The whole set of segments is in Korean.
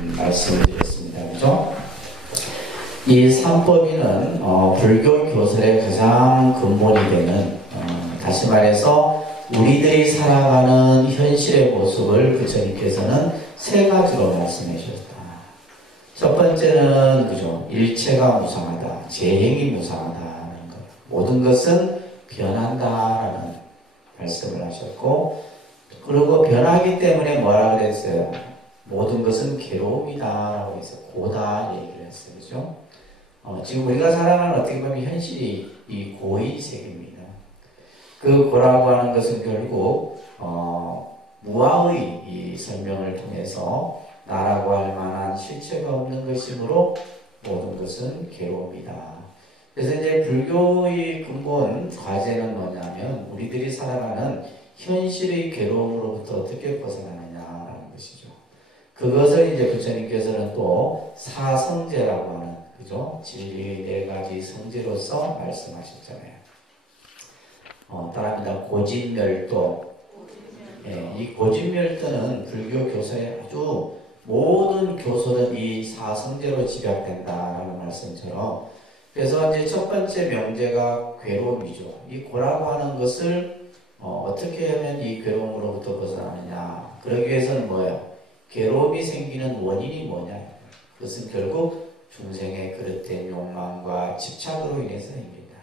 말씀을 드렸습니다. 그죠? 이 삼법인은 불교 교설의 가장 근본이 되는 다시 말해서 우리들이 살아가는 현실의 모습을 부처님께서는 세 가지로 말씀해 주셨다. 첫 번째는 그죠? 일체가 무상하다. 재행이 무상하다는 것. 모든 것은 변한다라는 말씀을 하셨고, 그리고 변하기 때문에 뭐라 그랬어요? 모든 것은 괴로움이다라고 해서 고다 얘기를 했어요. 그죠? 지금 우리가 살아가는 어떻게 보면 현실이 이 고의 세계입니다. 그 고라고 하는 것은 결국 무아의 이 설명을 통해서 나라고 할 만한 실체가 없는 것이므로 모든 것은 괴로움이다. 그래서 이제 불교의 근본 과제는 뭐냐면 우리들이 살아가는 현실의 괴로움으로부터 어떻게 벗어나느냐라는 것이죠. 그것을 이제 부처님께서는 또 사성제라고 하는 그죠? 진리의 네 가지 성제로서 말씀하셨잖아요. 따라합니다. 고진멸도. 예, 이 고진멸도는 불교 교서의 아주 모든 교설은 이 사성제로 집약된다라는 말씀처럼, 그래서 이제 첫 번째 명제가 괴로움이죠. 이 고라고 하는 것을 어떻게 하면 이 괴로움으로부터 벗어나느냐. 그러기 위해서는 뭐예요? 괴로움이 생기는 원인이 뭐냐. 그것은 결국 중생의 그릇된 욕망과 집착으로 인해서 생깁니다.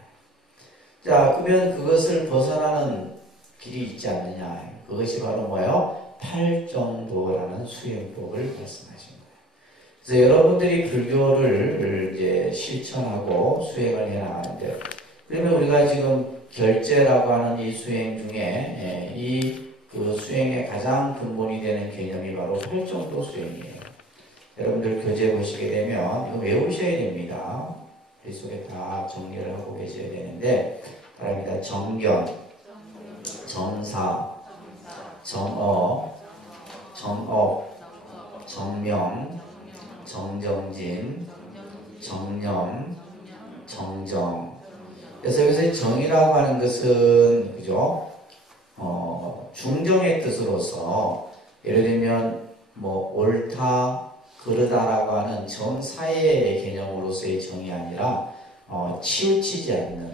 자, 그러면 그것을 벗어나는 길이 있지 않느냐. 그것이 바로 뭐예요? 팔정도라는 수행법을 말씀하신 거예요. 그래서 여러분들이 불교를 이제 실천하고 수행을 해나가는데, 그러면 우리가 지금 결제라고 하는 이 수행 중에 그 수행의 가장 근본이 되는 개념이 바로 팔정도 수행이에요. 여러분들 교재 보시게 되면 이거 외우셔야 됩니다. 머릿속에 다 정리를 하고 계셔야 되는데, 바랍니다. 정견, 정사, 정어, 정업, 정명, 정정진, 정념, 정정. 그래서 여기서 정이라고 하는 것은 그죠? 중정의 뜻으로서 예를 들면 뭐 옳다, 그르다라고 하는 정사의 개념으로서의 정이 아니라 치우치지 않는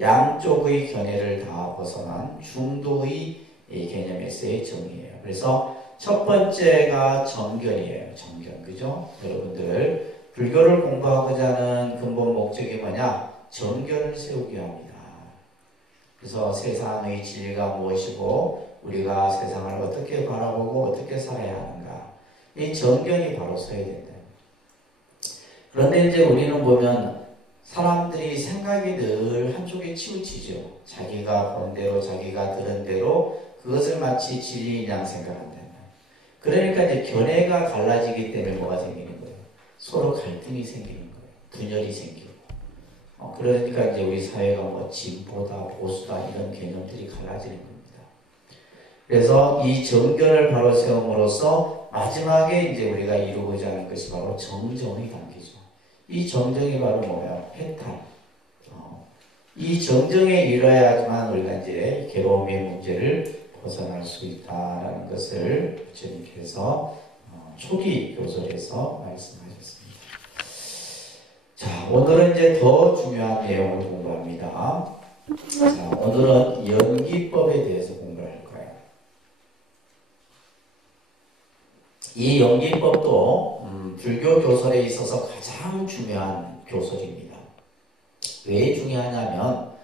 양쪽의 견해를 다 벗어난 중도의 개념에서의 정이에요. 그래서 첫 번째가 정견이에요. 정견. 그죠? 여러분들 불교를 공부하고자 하는 근본 목적이 뭐냐? 정견을 세우기 합니다. 그래서 세상의 진리가 무엇이고 우리가 세상을 어떻게 바라보고 어떻게 살아야 하는가. 이 정견이 바로 서야 된다. 그런데 이제 우리는 보면 사람들이 생각이 늘 한쪽에 치우치죠. 자기가 본 대로 자기가 들은 대로 그것을 마치 진리인 양 생각한다. 그러니까 이제 견해가 갈라지기 때문에 뭐가 생기는 거예요? 서로 갈등이 생기는 거예요. 분열이 생기고. 그러니까 이제 우리 사회가 뭐 진보다 보수다 이런 개념들이 갈라지는 겁니다. 그래서 이 정견을 바로 세움으로써 마지막에 이제 우리가 이루고자 하는 것이 바로 정정의 단계죠. 이 정정이 바로 뭐예요? 해탈. 이 정정에 이뤄야지만 우리가 이제 괴로움의 문제를 벗어날 수 있다라는 것을 부처님께서 초기 교설에서 말씀하셨습니다. 자, 오늘은 이제 더 중요한 내용을 공부합니다. 자, 오늘은 연기법에 대해서 공부를 할 거예요. 이 연기법도 불교 교설에 있어서 가장 중요한 교설입니다. 왜 중요하냐면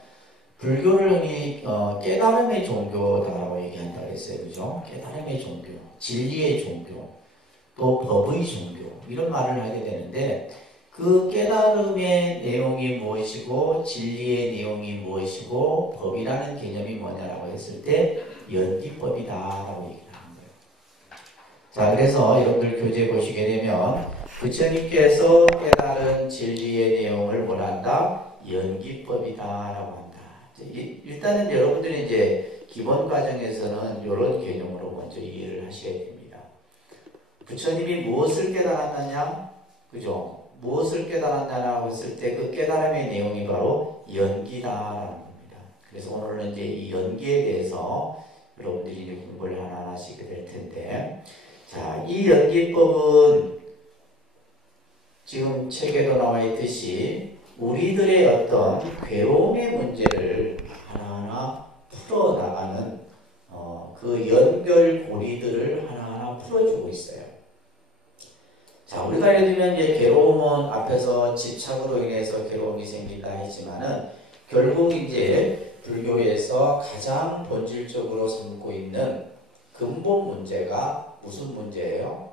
불교를 깨달음의 종교다라고 얘기한다고 했어요. 그죠? 깨달음의 종교, 진리의 종교, 또 법의 종교 이런 말을 하게 되는데 그 깨달음의 내용이 무엇이고 진리의 내용이 무엇이고 법이라는 개념이 뭐냐라고 했을 때 연기법이다라고 얘기를 하는 거예요. 자, 그래서 여러분들 교재 보시게 되면 부처님께서 깨달은 진리의 내용을 뭐란다? 연기법이다라고 한다. 일단은 여러분들이 이제 기본 과정에서는 이런 개념으로 먼저 이해를 하셔야 됩니다. 부처님이 무엇을 깨달았느냐? 그죠? 무엇을 깨달았냐라고 했을 때 그 깨달음의 내용이 바로 연기다라는 겁니다. 그래서 오늘은 이제 이 연기에 대해서 여러분들이 이제 공부를 하나씩 하게 될 텐데, 자, 이 연기법은 지금 책에도 나와 있듯이 우리들의 어떤 괴로움의 문제를 하나하나 풀어나가는 그 연결고리들을 하나하나 풀어주고 있어요. 자, 우리가 예를 들면 이제 괴로움은 앞에서 집착으로 인해서 괴로움이 생긴다 했지만은 결국 이제 불교에서 가장 본질적으로 삼고 있는 근본 문제가 무슨 문제예요?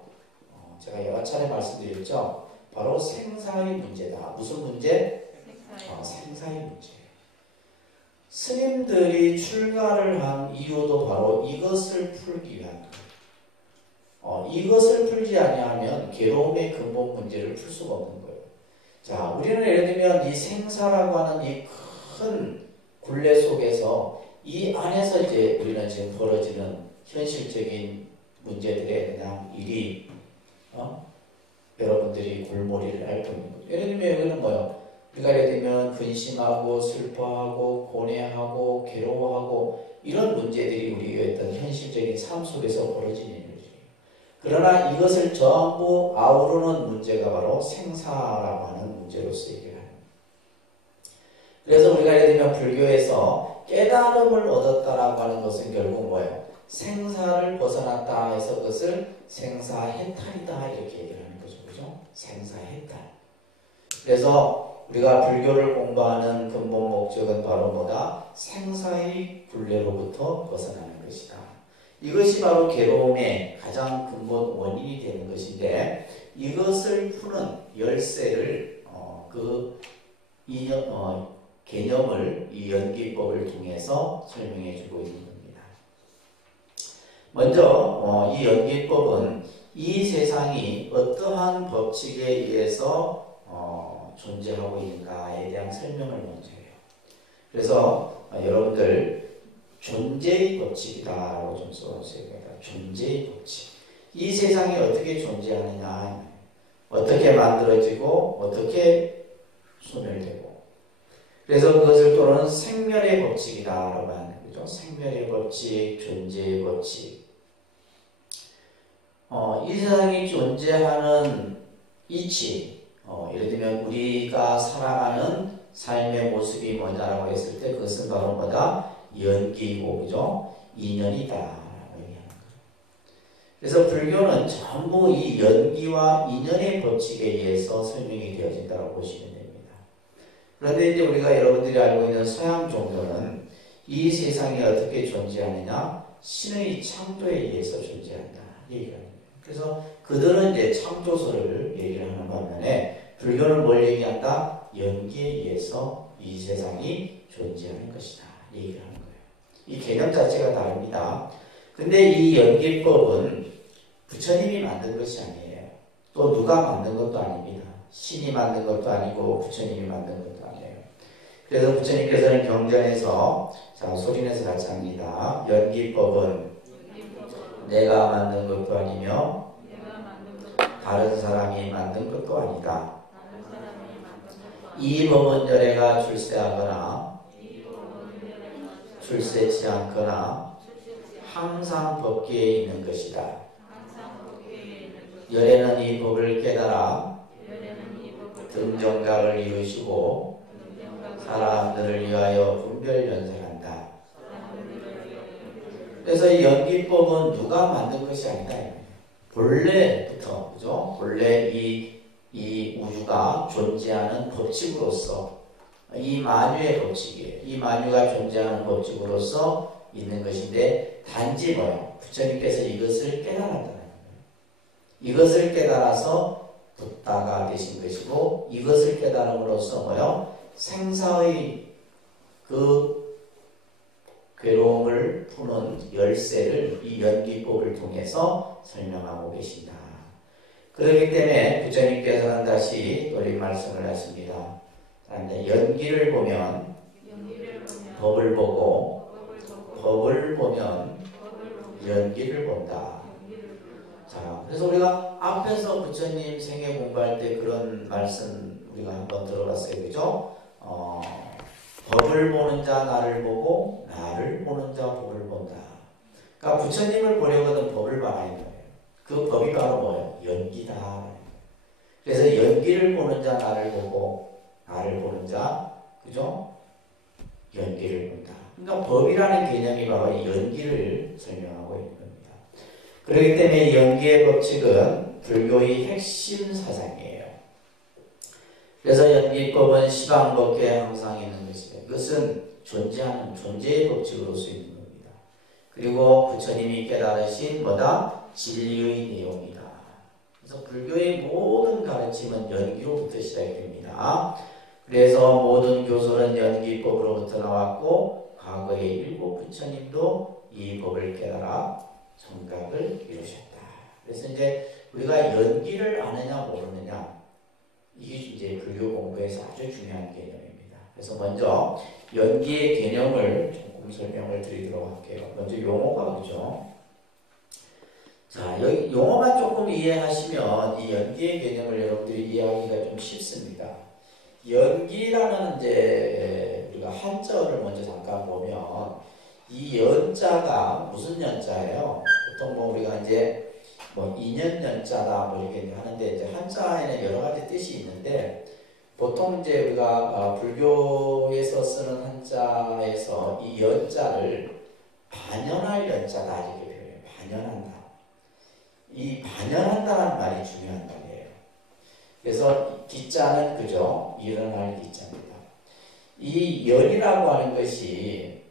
제가 여러 차례 말씀드렸죠. 바로 생사의 문제다. 무슨 문제? 생사의 문제. 스님들이 출가를 한 이유도 바로 이것을 풀기 위한 거예요. 이것을 풀지 아니하면 괴로움의 근본 문제를 풀 수가 없는 거예요. 자, 우리는 예를 들면 이 생사라고 하는 이 큰 굴레 속에서 이 안에서 이제 우리는 지금 벌어지는 현실적인 문제들에 그냥 일이 여러분들이 골머리를 알 겁니다. 예를 들면 여기는 뭐요? 우리가 예를 들면 근심하고 슬퍼하고 고뇌하고 괴로워하고 이런 문제들이 우리의 어떤 현실적인 삶 속에서 벌어지는 일이에요. 그러나 이것을 전부 아우르는 문제가 바로 생사라고 하는 문제로서 얘기를 합니다. 그래서 우리가 예를 들면 불교에서 깨달음을 얻었다라고 하는 것은 결국 뭐예요? 생사를 벗어났다 해서 그것을 생사해탈이다 이렇게 얘기를 하는 거죠. 그죠? 생사해탈. 그래서 우리가 불교를 공부하는 근본 목적은 바로 뭐다? 생사의 굴레로부터 벗어나는 것이다. 이것이 바로 괴로움의 가장 근본 원인이 되는 것인데 이것을 푸는 열쇠를 개념을 이 연기법을 통해서 설명해 주고 있는 겁니다. 먼저 이 연기법은 이 세상이 어떠한 법칙에 의해서 존재하고 있는가에 대한 설명을 먼저 해요. 그래서 여러분들 존재의 법칙이다라고 좀 써주세요. 존재의 법칙. 이 세상이 어떻게 존재하느냐, 어떻게 만들어지고 어떻게 소멸되고. 그래서 그것을 또는 생멸의 법칙이다라고 하는 거죠. 생멸의 법칙, 존재의 법칙. 이 세상이 존재하는 이치, 예를 들면 우리가 살아가는 삶의 모습이 뭐냐라고 했을 때 그것은 바로 뭐다? 연기고, 그죠? 인연이다 라고 얘기하는 거예요. 그래서 불교는 전부 이 연기와 인연의 법칙에 의해서 설명이 되어진다고 보시면 됩니다. 그런데 이제 우리가 여러분들이 알고 있는 서양 종교는 이 세상이 어떻게 존재하느냐? 신의 창조에 의해서 존재한다 얘기를 합니다. 그래서 그들은 이제 창조설을 얘기를 하는 반면에 불교는 뭘 얘기한다? 연기에 의해서 이 세상이 존재하는 것이다 얘기를 하는 거예요. 이 개념 자체가 다릅니다. 근데 이 연기법은 부처님이 만든 것이 아니에요. 또 누가 만든 것도 아닙니다. 신이 만든 것도 아니고 부처님이 만든 것도 아니에요. 그래서 부처님께서는 경전에서 자 소리내서 같이 합니다. 연기법은 내가 만든 것도 아니며 다른 사람이 만든 것도 아니다. 이 법은 열애가 출세하거나 출세치 않거나 항상 법계에 있는 것이다. 열애는 이 법을 깨달아 등정각을 이루시고 사람들을 위하여 분별연설한다. 그래서 이 연기법은 누가 만든 것이 아니다. 본래부터, 그죠? 본래 이 우주가 존재하는 법칙으로서 이 만유의 법칙이에요. 이 만유가 존재하는 법칙으로서 있는 것인데 단지 뭐예요? 부처님께서 이것을 깨달았다는 거예요. 이것을 깨달아서 붓다가 되신 것이고 이것을 깨달음으로써 뭐예요? 생사의 그 괴로움을 푸는 열쇠를 이 연기법을 통해서 설명하고 계신다. 그렇기 때문에 부처님께서는 다시 또 이 말씀을 하십니다. 연기를 보면 법을 보고 법을 보면 연기를 본다. 자, 그래서 우리가 앞에서 부처님 생애 공부할 때 그런 말씀 우리가 한번 들어봤어요. 그죠? 법을 보는 자 나를 보고 나를 보는 자 법을 본다. 그러니까 부처님을 보려거든 법을 봐야 해요. 그 법이 바로 뭐예요? 연기다. 그래서 연기를 보는 자 나를 보고 나를 보는 자 그죠? 연기를 본다. 그러니까 법이라는 개념이 바로 연기를 설명하고 있는 겁니다. 그렇기 때문에 연기의 법칙은 불교의 핵심 사상이에요. 그래서 연기법은 시방법계에 항상 있는 것이에요. 이것은 존재하는 존재의 법칙으로서 있는 겁니다. 그리고 부처님이 깨달으신 뭐다? 진리의 내용이다. 그래서 불교의 모든 가르침은 연기로부터 시작됩니다. 그래서 모든 교설은 연기법으로부터 나왔고 과거의 일곱 부처님도 이 법을 깨달아 정각을 이루셨다. 그래서 이제 우리가 연기를 아느냐 모르느냐 이게 이제 불교 공부에서 아주 중요한 개념입니다. 그래서 먼저 연기의 개념을 조금 설명을 드리도록 할게요. 먼저 용어가 그죠? 자, 여기 용어만 조금 이해하시면 이 연기의 개념을 여러분들이 이해하기가 좀 쉽습니다. 연기라는 이제 우리가 한자어를 먼저 잠깐 보면 이 연자가 무슨 연자예요? 보통 뭐 우리가 이제 뭐 인연 연자다 뭐 이렇게 하는데 이제 한자에는 여러 가지 뜻이 있는데 보통 이제 우리가 불교에서 쓰는 한자에서 이 연자를 반연할 연자다 이렇게 표현해요. 반연한다. 이 반연한다는 말이 중요한 말이에요. 그래서 기자는 그죠? 일어날 기자입니다. 이 연이라고 하는 것이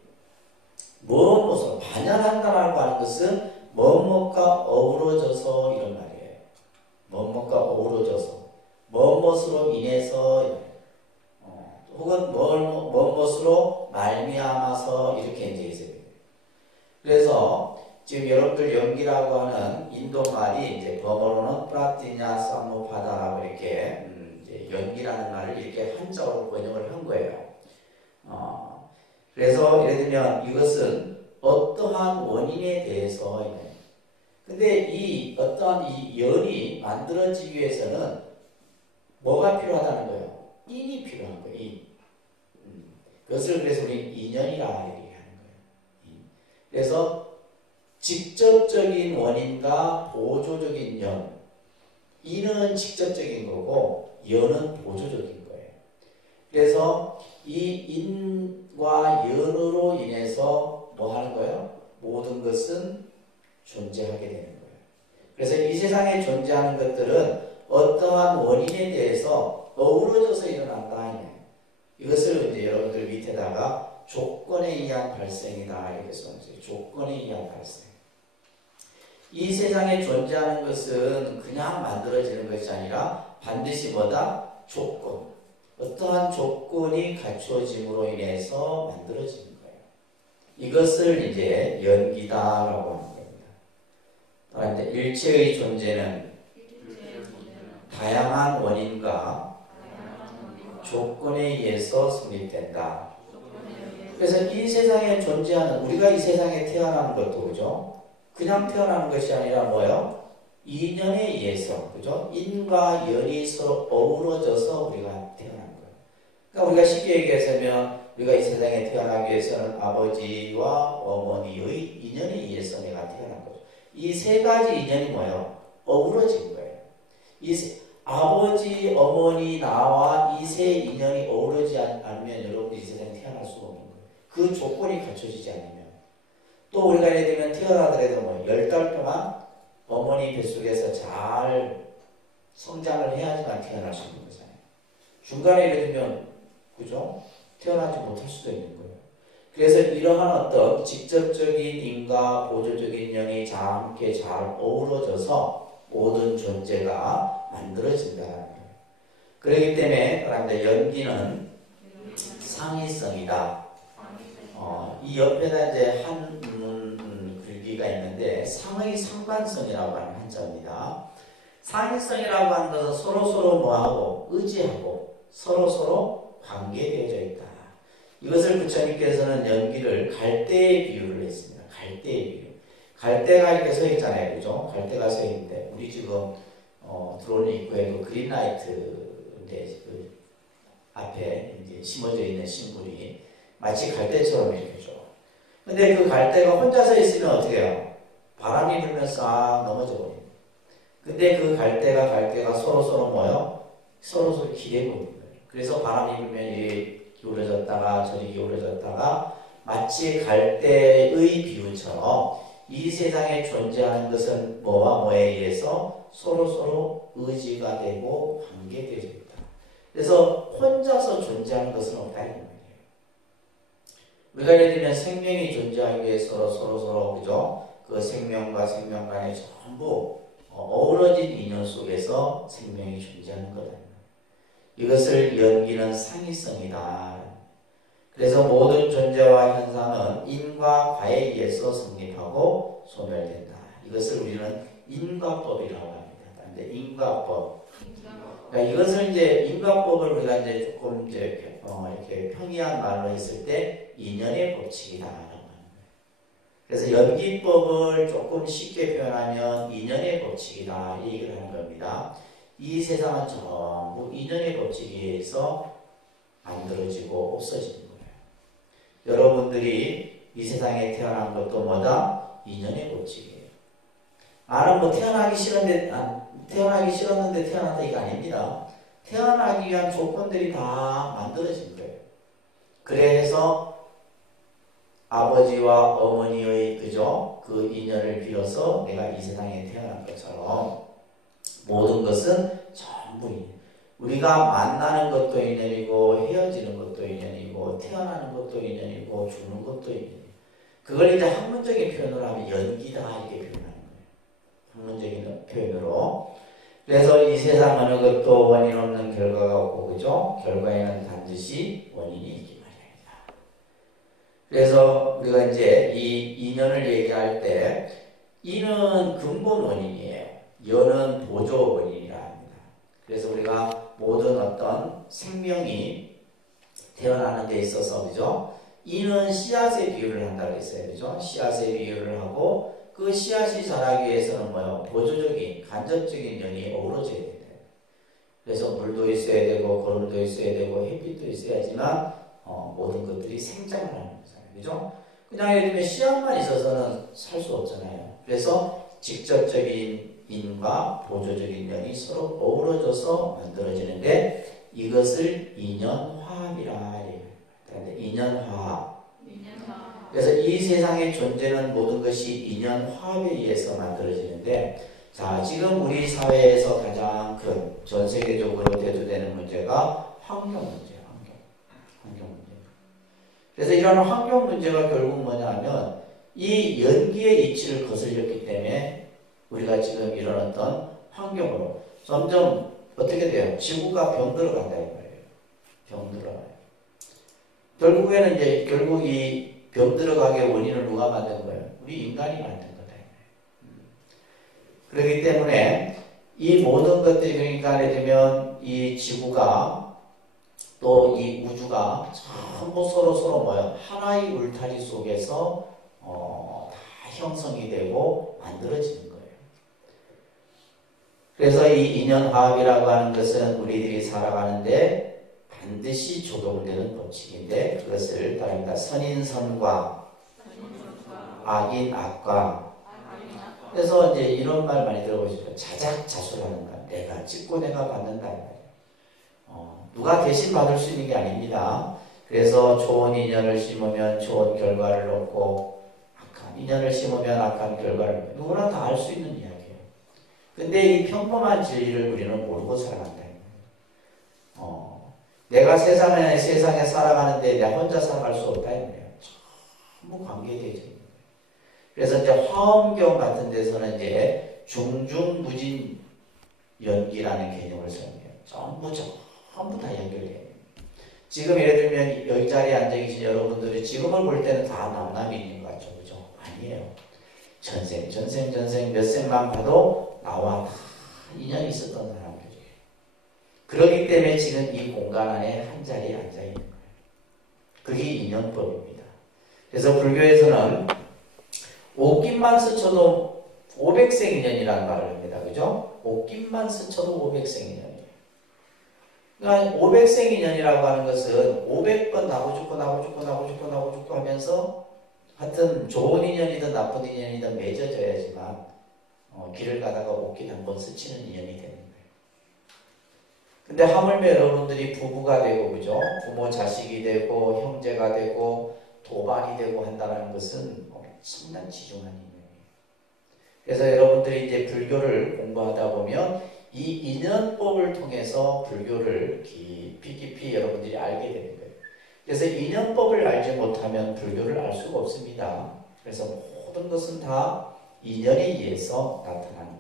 무엇으로 반연한다라고 하는 것은 무엇과 어우러져서 이런 말이에요. 무엇과 어우러져서 무엇으로 인해서 혹은 무엇으로 말미암아서 이렇게 이제 있어요. 그래서 지금 여러분들 연기라고 하는 인도말이 이제 범어로는 프라티냐 삼무파다라고 이렇게 이제 연기라는 말을 이렇게 한자어로 번역을 한 거예요. 그래서 예를 들면 이것은 어떠한 원인에 대해서 근데 이 어떠한 이 연이 만들어지기 위해서는 뭐가 필요하다는 거예요? 인이 필요한 거예요. 인. 그것을 그래서 우리 인연이라 얘기하는 거예요. 그래서 직접적인 원인과 보조적인 연. 인은 직접적인 거고 연은 보조적인 거예요. 그래서 이 인과 연으로 인해서 뭐 하는 거예요? 모든 것은 존재하게 되는 거예요. 그래서 이 세상에 존재하는 것들은 어떠한 원인에 대해서 어우러져서 일어난다. 이것을 이제 여러분들 밑에다가 조건에 의한 발생이다. 이렇게 써놓으세요. 조건에 의한 발생. 이 세상에 존재하는 것은 그냥 만들어지는 것이 아니라 반드시 뭐다? 조건. 어떠한 조건이 갖추어짐으로 인해서 만들어지는 거예요. 이것을 이제 연기다라고 하는 겁니다. 일체의 존재는 다양한 원인과 조건에 의해서 성립된다. 그래서 이 세상에 존재하는 우리가 이 세상에 태어나는 것도 그죠? 그냥 태어나는 것이 아니라 뭐예요? 인연에 의해서 그죠? 인과 연이 서로 어우러져서 우리가 태어난 거예요. 그러니까 우리가 쉽게 얘기해서면 우리가 이 세상에 태어나기 위해서는 아버지와 어머니의 인연에 의해서 내가 태어난 거죠. 이 세 가지 인연이 뭐예요? 어우러진 거예요. 아버지, 어머니, 나와 이 세 인연이 어우러지지 않으면 여러분이 이 세상에 태어날 수가 없는 거예요. 그 조건이 갖춰지지 않으면. 또 우리가 예를 들면 태어나더라도 뭐 10달 동안 어머니 뱃속에서 잘 성장을 해야지만 태어날 수 있는 거잖아요. 중간에 예를 들면 그죠? 태어나지 못할 수도 있는 거예요. 그래서 이러한 어떤 직접적인 인과 보조적인 영이 함께 잘 어우러져서 모든 존재가 만들어진다는 거예요. 그렇기 때문에 여러분들 연기는 상이성이다. 이 옆에다 이제 한 글귀가 있는데 상의 상관성이라고 하는 한자입니다. 상이성이라고 하는 것은 서로서로 뭐하고 의지하고 서로서로 관계되어져 있다. 이것을 부처님께서는 연기를 갈대에 비유를 했습니다. 갈대에 비유. 갈대가 이렇게 서 있잖아요. 그죠? 갈대가 서 있는데 우리 지금 들어오는 입구에 그 그린라이트인데 그 앞에 이제 심어져 있는 식물이 마치 갈대처럼 이렇게 줘. 근데 그 갈대가 혼자 서 있으면 어떻게 해요? 바람이 불면 싹 넘어져 버립니다. 근데 그 갈 데가 서로 뭐요? 서로 기대고 있는 거예요. 그래서 바람이 불면 이 기울어졌다가 저리 기울어졌다가 마치 갈대의 비유처럼 이 세상에 존재하는 것은 뭐와 뭐에 의해서 서로 의지가 되고 관계되어져 있다. 그래서 혼자서 존재하는 것은 없다 이런 말이에요. 우리가 예를 들면 생명이 존재하기 위해서 서로 그죠? 그 생명과 생명 간에 전부 어우러진 인연 속에서 생명이 존재하는 거다. 이것을 연기는 상이성이다. 그래서 모든 존재와 현상은 인과 과에 의해서 성립하고 소멸된다. 이것을 우리는 인과법이라고 합니다. 근데 인과법. 그러니까 이것을 이제 인과법을 우리가 이제 조금 이제 이렇게 평이한 말로 했을 때 인연의 법칙이다라고 하는 거예요. 그래서 연기법을 조금 쉽게 표현하면 인연의 법칙이다 이 얘기를 하는 겁니다. 이 세상은 전부 인연의 법칙에 의해서 만들어지고 없어지는 거예요. 여러분들이 이 세상에 태어난 것도 뭐다? 인연의 법칙이에요. 나는 뭐 태어나기 싫었는데 태어났다 이거 아닙니다. 태어나기 위한 조건들이 다 만들어진 거예요. 그래서 아버지와 어머니의 그죠? 그 인연을 빌어서 내가 이 세상에 태어난 것처럼 모든 것은 전부 인연. 우리가 만나는 것도 인연이고 헤어지는 것도 인연이고 태어나는 것도 인연이고 죽는 것도 인연이고 그걸 이제 학문적인 표현으로 하면 연기다 이렇게 표현하는 거예요. 학문적인 표현으로. 그래서 이 세상 어느 것도 원인 없는 결과가 없고 그죠? 결과에는 반드시 원인이 있기 마련이다. 그래서 우리가 이제 이 인연을 얘기할 때 이는 근본 원인이에요. 연은 보조 원인이라 합니다. 그래서 우리가 모든 어떤 생명이 태어나는 데 있어서 그죠? 이는 씨앗의 비유를 한다고 했어요. 그죠? 씨앗의 비유를 하고 그 씨앗이 자라기 위해서는 뭐요? 보조적인 간접적인 연이 어우러져야 된다. 그래서 물도 있어야 되고 거름도 있어야 되고 햇빛도 있어야지만 모든 것들이 생장을 하는 거잖아요. 그죠? 그냥 예를 들면 씨앗만 있어서는 살 수 없잖아요. 그래서 직접적인 인과 보조적인 연이 서로 어우러져서 만들어지는데 이것을 인연화합이라 해요. 인연화합. 그래서 이 세상의 존재는 모든 것이 인연화합에 의해서 만들어지는데 자 지금 우리 사회에서 가장 큰 전 세계적으로 대두되는 문제가 환경 문제예요. 환경 문제. 그래서 이런 환경 문제가 결국 뭐냐면 이 연기의 이치를 거슬렸기 때문에 우리가 지금 이런 어떤 환경으로 점점 어떻게 돼요? 지구가 병들어간다 이 말이에요. 병들어가요. 결국에는 이제 결국 이 병들어가게 원인을 누가 만든 거예요? 우리 인간이 만든 거다. 그렇기 때문에 이 모든 것들이 그러니까 예를 들면 이 지구가 또 이 우주가 전부 서로 뭐예요? 하나의 울타리 속에서 다 형성이 되고 만들어지는 거예요. 그래서 이 인연화합이라고 하는 것은 우리들이 살아가는데 반드시 적용되는 법칙인데 그것을 따릅니다. 선인선과 악인 악과. 그래서 이제 이런 말 많이 들어보시죠. 자작자sul하는 것. 내가 찍고 내가 받는다. 누가 대신 받을 수 있는 게 아닙니다. 그래서 좋은 인연을 심으면 좋은 결과를 얻고 악한 인연을 심으면 악한 결과를 누구나 다 알 수 있는 이야기예요. 근데 이 평범한 진리를 우리는 모르고 살아간다. 내가 세상에 살아가는데 내가 혼자 살아갈 수 없다. 전부 관계되어 있는 거예요. 그래서 이제 화엄경 같은 데서는 이제 중중무진 연기라는 개념을 사용해요. 전부 다 연결돼요. 지금 예를 들면 여기 자리에 앉아 계신 여러분들이 지금을 볼 때는 다 남남이 있는 것 같죠. 그죠? 아니에요. 전생 몇 생만 봐도 나와 다 인연이 있었던 사람들이에요. 그렇기 때문에 지금 이 공간 안에 한 자리에 앉아 있는 거예요. 그게 인연법입니다. 그래서 불교에서는 옷깃만 스쳐도 500생 인연이라는 말을 합니다. 그죠? 옷깃만 스쳐도 500생 인연이에요. 그러니까 500생 인연이라고 하는 것은 500번 나고 죽고 하면서 하여튼 좋은 인연이든 나쁜 인연이든 맺어져야지만 길을 가다가 옷길 한번 스치는 인연이 되는 거예요. 근데 하물며 여러분들이 부부가 되고, 그죠? 부모 자식이 되고, 형제가 되고, 도반이 되고 한다는 것은 엄청난 지중한 인연이에요. 그래서 여러분들이 이제 불교를 공부하다 보면 이 인연법을 통해서 불교를 깊이 여러분들이 알게 되는 거예요. 그래서 인연법을 알지 못하면 불교를 알 수가 없습니다. 그래서 모든 것은 다 인연에 의해서 나타나는 거예요.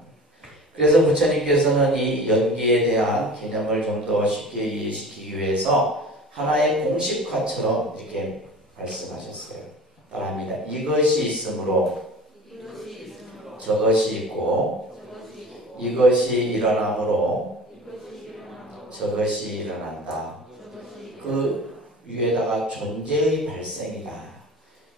그래서 부처님께서는 이 연기에 대한 개념을 좀 더 쉽게 이해시키기 위해서 하나의 공식화처럼 이렇게 말씀하셨어요. 따라합니다. 이것이 있으므로 저것이 있고, 이것이 일어나므로 저것이 일어난다. 그 위에다가 존재의 발생이다.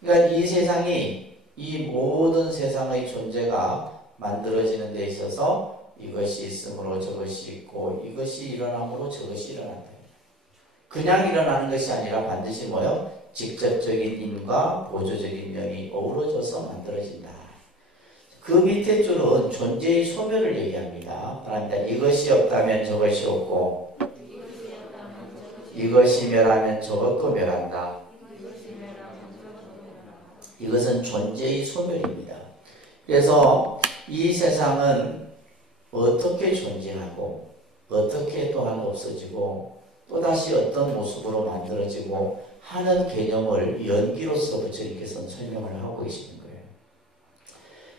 그러니까 이 세상이, 이 모든 세상의 존재가 만들어지는 데 있어서 이것이 있으므로 저것이 있고, 이것이 일어나므로 저것이 일어난다. 그냥 일어나는 것이 아니라 반드시 뭐요? 직접적인 인과 보조적인 면이 어우러져서 만들어진다. 그 밑에 줄은 존재의 소멸을 얘기합니다. 그러니까 이것이 없다면 저것이 없고, 이것이 멸하면 저것도 멸한다. 이것은 존재의 소멸입니다. 그래서 이 세상은 어떻게 존재하고 어떻게 또한 없어지고 또다시 어떤 모습으로 만들어지고 하는 개념을 연기로서 부처님께서는 설명을 하고 계시는 거예요.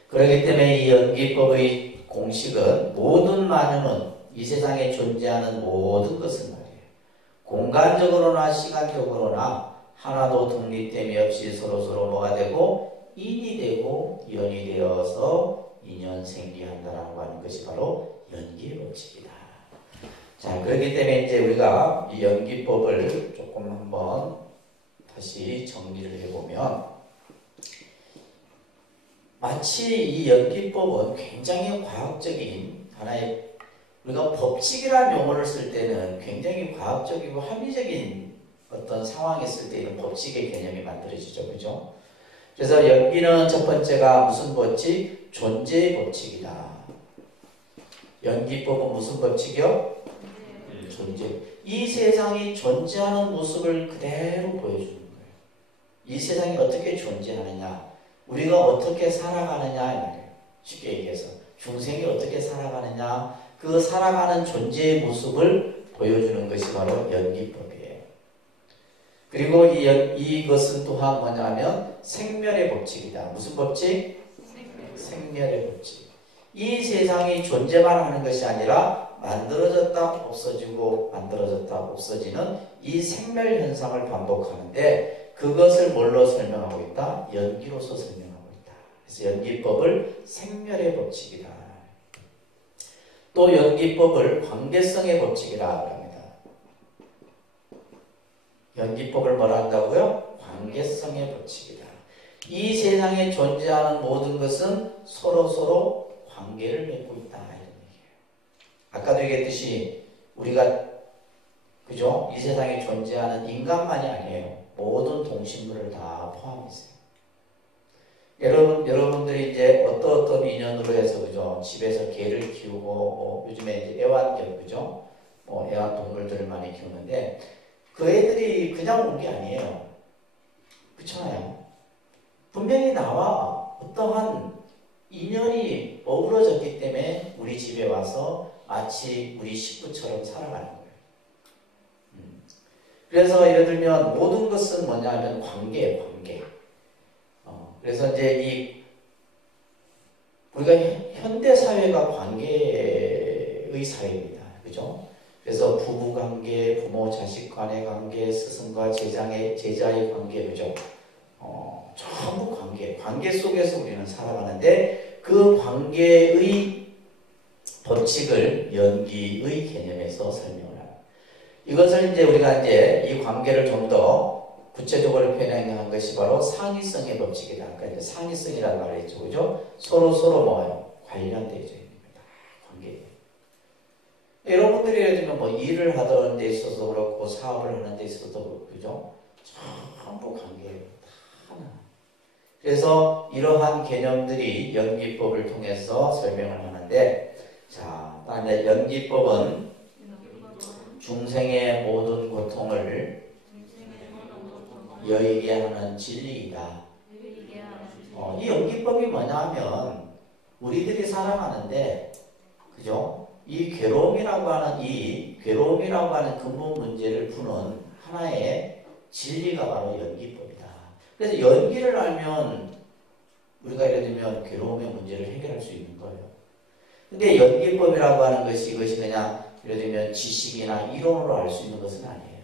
그렇기 때문에 이 연기법의 공식은 모든 만유는 이 세상에 존재하는 모든 것은 말이에요. 공간적으로나 시간적으로나 하나도 독립됨이 없이 서로서로 뭐가 되고 인이 되고 연이 되어서 인연 생리한다라고 하는 것이 바로 연기의 법칙이다. 자, 그렇기 때문에 이제 우리가 이 연기법을 조금 한번 다시 정리를 해보면 마치 이 연기법은 굉장히 과학적인 하나의 우리가 법칙이라는 용어를 쓸 때는 굉장히 과학적이고 합리적인 어떤 상황에 있을 때 이런 법칙의 개념이 만들어지죠. 그죠? 그래서 연기는 첫 번째가 무슨 법칙? 존재의 법칙이다. 연기법은 무슨 법칙이요? 존재. 이 세상이 존재하는 모습을 그대로 보여주는 거예요. 이 세상이 어떻게 존재하느냐, 우리가 어떻게 살아가느냐 이 말이에요. 쉽게 얘기해서 중생이 어떻게 살아가느냐, 그 살아가는 존재의 모습을 보여주는 것이 바로 연기법이에요. 그리고 이것은 또한 뭐냐면 생멸의 법칙이다. 무슨 법칙? 생멸의 법칙. 이 세상이 존재만 하는 것이 아니라 만들어졌다 없어지고 만들어졌다 없어지는 이 생멸 현상을 반복하는데 그것을 뭘로 설명하고 있다? 연기로서 설명하고 있다. 그래서 연기법을 생멸의 법칙이다. 또 연기법을 관계성의 법칙이라 합니다. 연기법을 뭐라 한다고요? 관계성의 법칙이다. 이 세상에 존재하는 모든 것은 서로 관계를 맺고 있다. 이런 얘기예요. 아까도 얘기했듯이 우리가 그죠? 이 세상에 존재하는 인간만이 아니에요. 모든 동식물을 다 포함했어요. 여러분들이 이제 어떤 인연으로 해서 그죠? 집에서 개를 키우고 요즘에 이제 애완견 그죠? 애완동물들을 많이 키우는데 그 애들이 그냥 온 게 아니에요. 그렇잖아요. 분명히 나와 어떠한 인연이 어우러졌기 때문에 우리 집에 와서 마치 우리 식구처럼 살아가는 거예요. 그래서 예를 들면 모든 것은 뭐냐면 관계예요. 관계. 그래서 이제 우리가 현대 사회가 관계의 사회입니다. 그죠? 그래서 부부 관계, 부모 자식 간의 관계, 스승과 제자의 관계, 그죠? 전부 관계 속에서 우리는 살아가는데 그 관계의 법칙을 연기의 개념에서 설명을 합니다. 이것을 이제 우리가 이제 이 관계를 좀 더 구체적으로 표현한 것이 바로 상위성의 법칙이다. 아까 이제 상위성이라는 말을 했죠. 그죠? 서로 뭐예요? 관련되어 있는 겁니다. 관계. 여러분들이 예를 들면 뭐 일을 하던 데 있어서 그렇고 사업을 하는 데 있어도 그죠? 전부 관계예요. 하나. 그래서 이러한 개념들이 연기법을 통해서 설명을 하는데, 자, 다음에 연기법은 중생의 모든 고통을 여의게 하는 진리이다. 이 연기법이 뭐냐 하면 우리들이 살아가는데, 그죠? 이 괴로움이라고 하는 근본 문제를 푸는 하나의 진리가 바로 연기법이다. 그래서 연기를 알면 우리가 예를 들면 괴로움의 문제를 해결할 수 있는 거예요. 근데 연기법이라고 하는 것이 이것이 그냥 예를 들면 지식이나 이론으로 알 수 있는 것은 아니에요.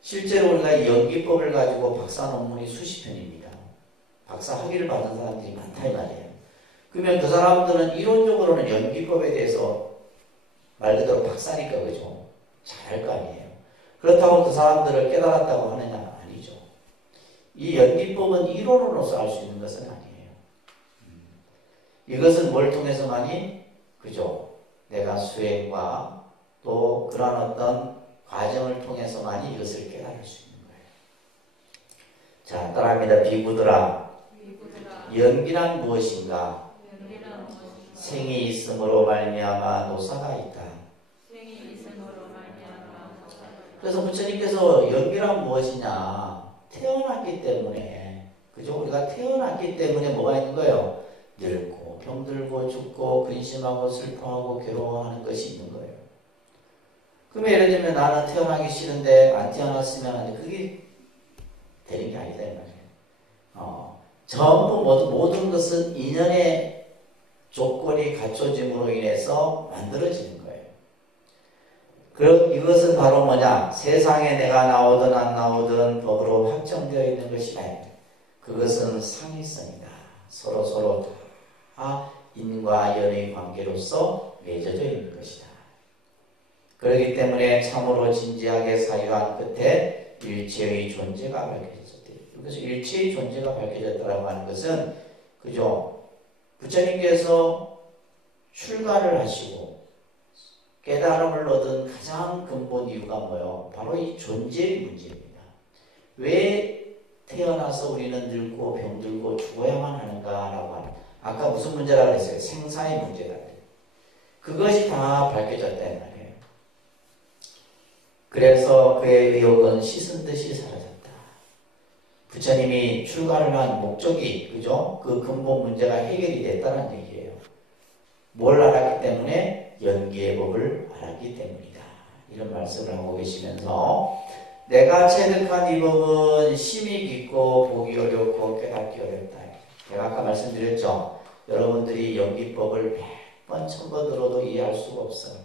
실제로 우리가 이 연기법을 가지고 박사 논문이 수십 편입니다. 박사 학위를 받은 사람들이 많다 이 말이에요. 그러면 그 사람들은 이론적으로는 연기법에 대해서 말 그대로 박사니까 그죠? 잘할 거 아니에요. 그렇다고 그 사람들을 깨달았다고 하느냐? 아니죠. 이 연기법은 이론으로서 알 수 있는 것은 아니에요. 이것은 뭘 통해서만이? 그죠? 내가 수행과 또 그런 어떤 과정을 통해서만이 이것을 깨달을 수 있는 거예요. 자, 따라합니다. 비구들아, 연기란 무엇인가? 생이 있음으로 말미암아 노사가 있다. 그래서 부처님께서 연기란 무엇이냐? 태어났기 때문에, 그죠? 우리가 태어났기 때문에 뭐가 있는 거예요? 늙고 병들고 죽고 근심하고 슬퍼하고 괴로워하는 것이 있는 거예요. 그러면 예를 들면 나는 태어나기 싫은데 안 태어났으면 그게 되는 게 아니다 이 말이에요. 전부 모든 것은 인연의 조건이 갖춰짐으로 인해서 만들어지는 거예요. 그럼 이것은 바로 뭐냐? 세상에 내가 나오든 안 나오든 법으로 확정되어 있는 것이 아니다. 그것은 상위성이다. 서로 다 인과 연의 관계로서 맺어져 있는 것이다. 그렇기 때문에 참으로 진지하게 사유한 끝에 일체의 존재가 밝혀졌다. 그래서 일체의 존재가 밝혀졌다고 하는 것은 그죠? 부처님께서 출가를 하시고 깨달음을 얻은 가장 근본 이유가 뭐예요? 바로 이 존재의 문제입니다. 왜 태어나서 우리는 늙고 병들고 죽어야만 하는가라고 하는, 아까 무슨 문제라고 했어요? 생사의 문제다. 그것이 다 밝혀졌다는 말이에요. 그래서 그의 의욕은 씻은 듯이 사라졌다. 부처님이 출가를 한 목적이, 그죠? 그 근본 문제가 해결이 됐다는 얘기예요. 뭘 알았기 때문에? 연기의 법을 알았기 때문이다. 이런 말씀을 하고 계시면서 내가 체득한 이 법은 심히 깊고 보기 어렵고 깨닫기 어렵다. 제가 아까 말씀드렸죠. 여러분들이 연기법을 100번, 1000번 들어도 이해할 수가 없어요.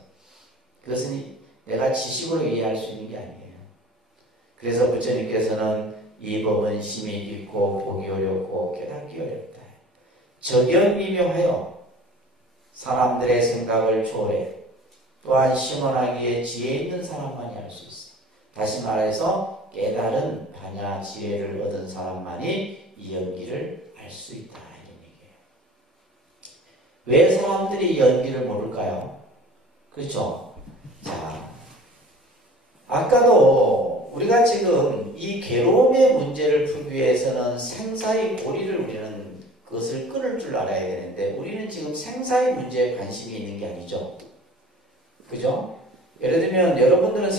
그것은 내가 지식으로 이해할 수 있는 게 아니에요. 그래서 부처님께서는 이 법은 심히 깊고 보기 어렵고 깨닫기 어렵다. 적연미묘하여 사람들의 생각을 초월해 또한 심원하기에 지혜 있는 사람만이 알 수 있어. 다시 말해서 깨달은 반야 지혜를 얻은 사람만이 이 연기를 알 수 있다. 이런 얘기예요. 왜 사람들이 이 연기를 모를까요? 그렇죠? 자, 아까도 우리가 지금 이 괴로움의 문제를 풀기 위해서는 생사의 고리를 우리는 그것을 끊을 줄 알아야 되는데 우리는 지금 생사의 문제에 관심이 있는 게 아니죠. 그죠? 예를 들면 여러분들은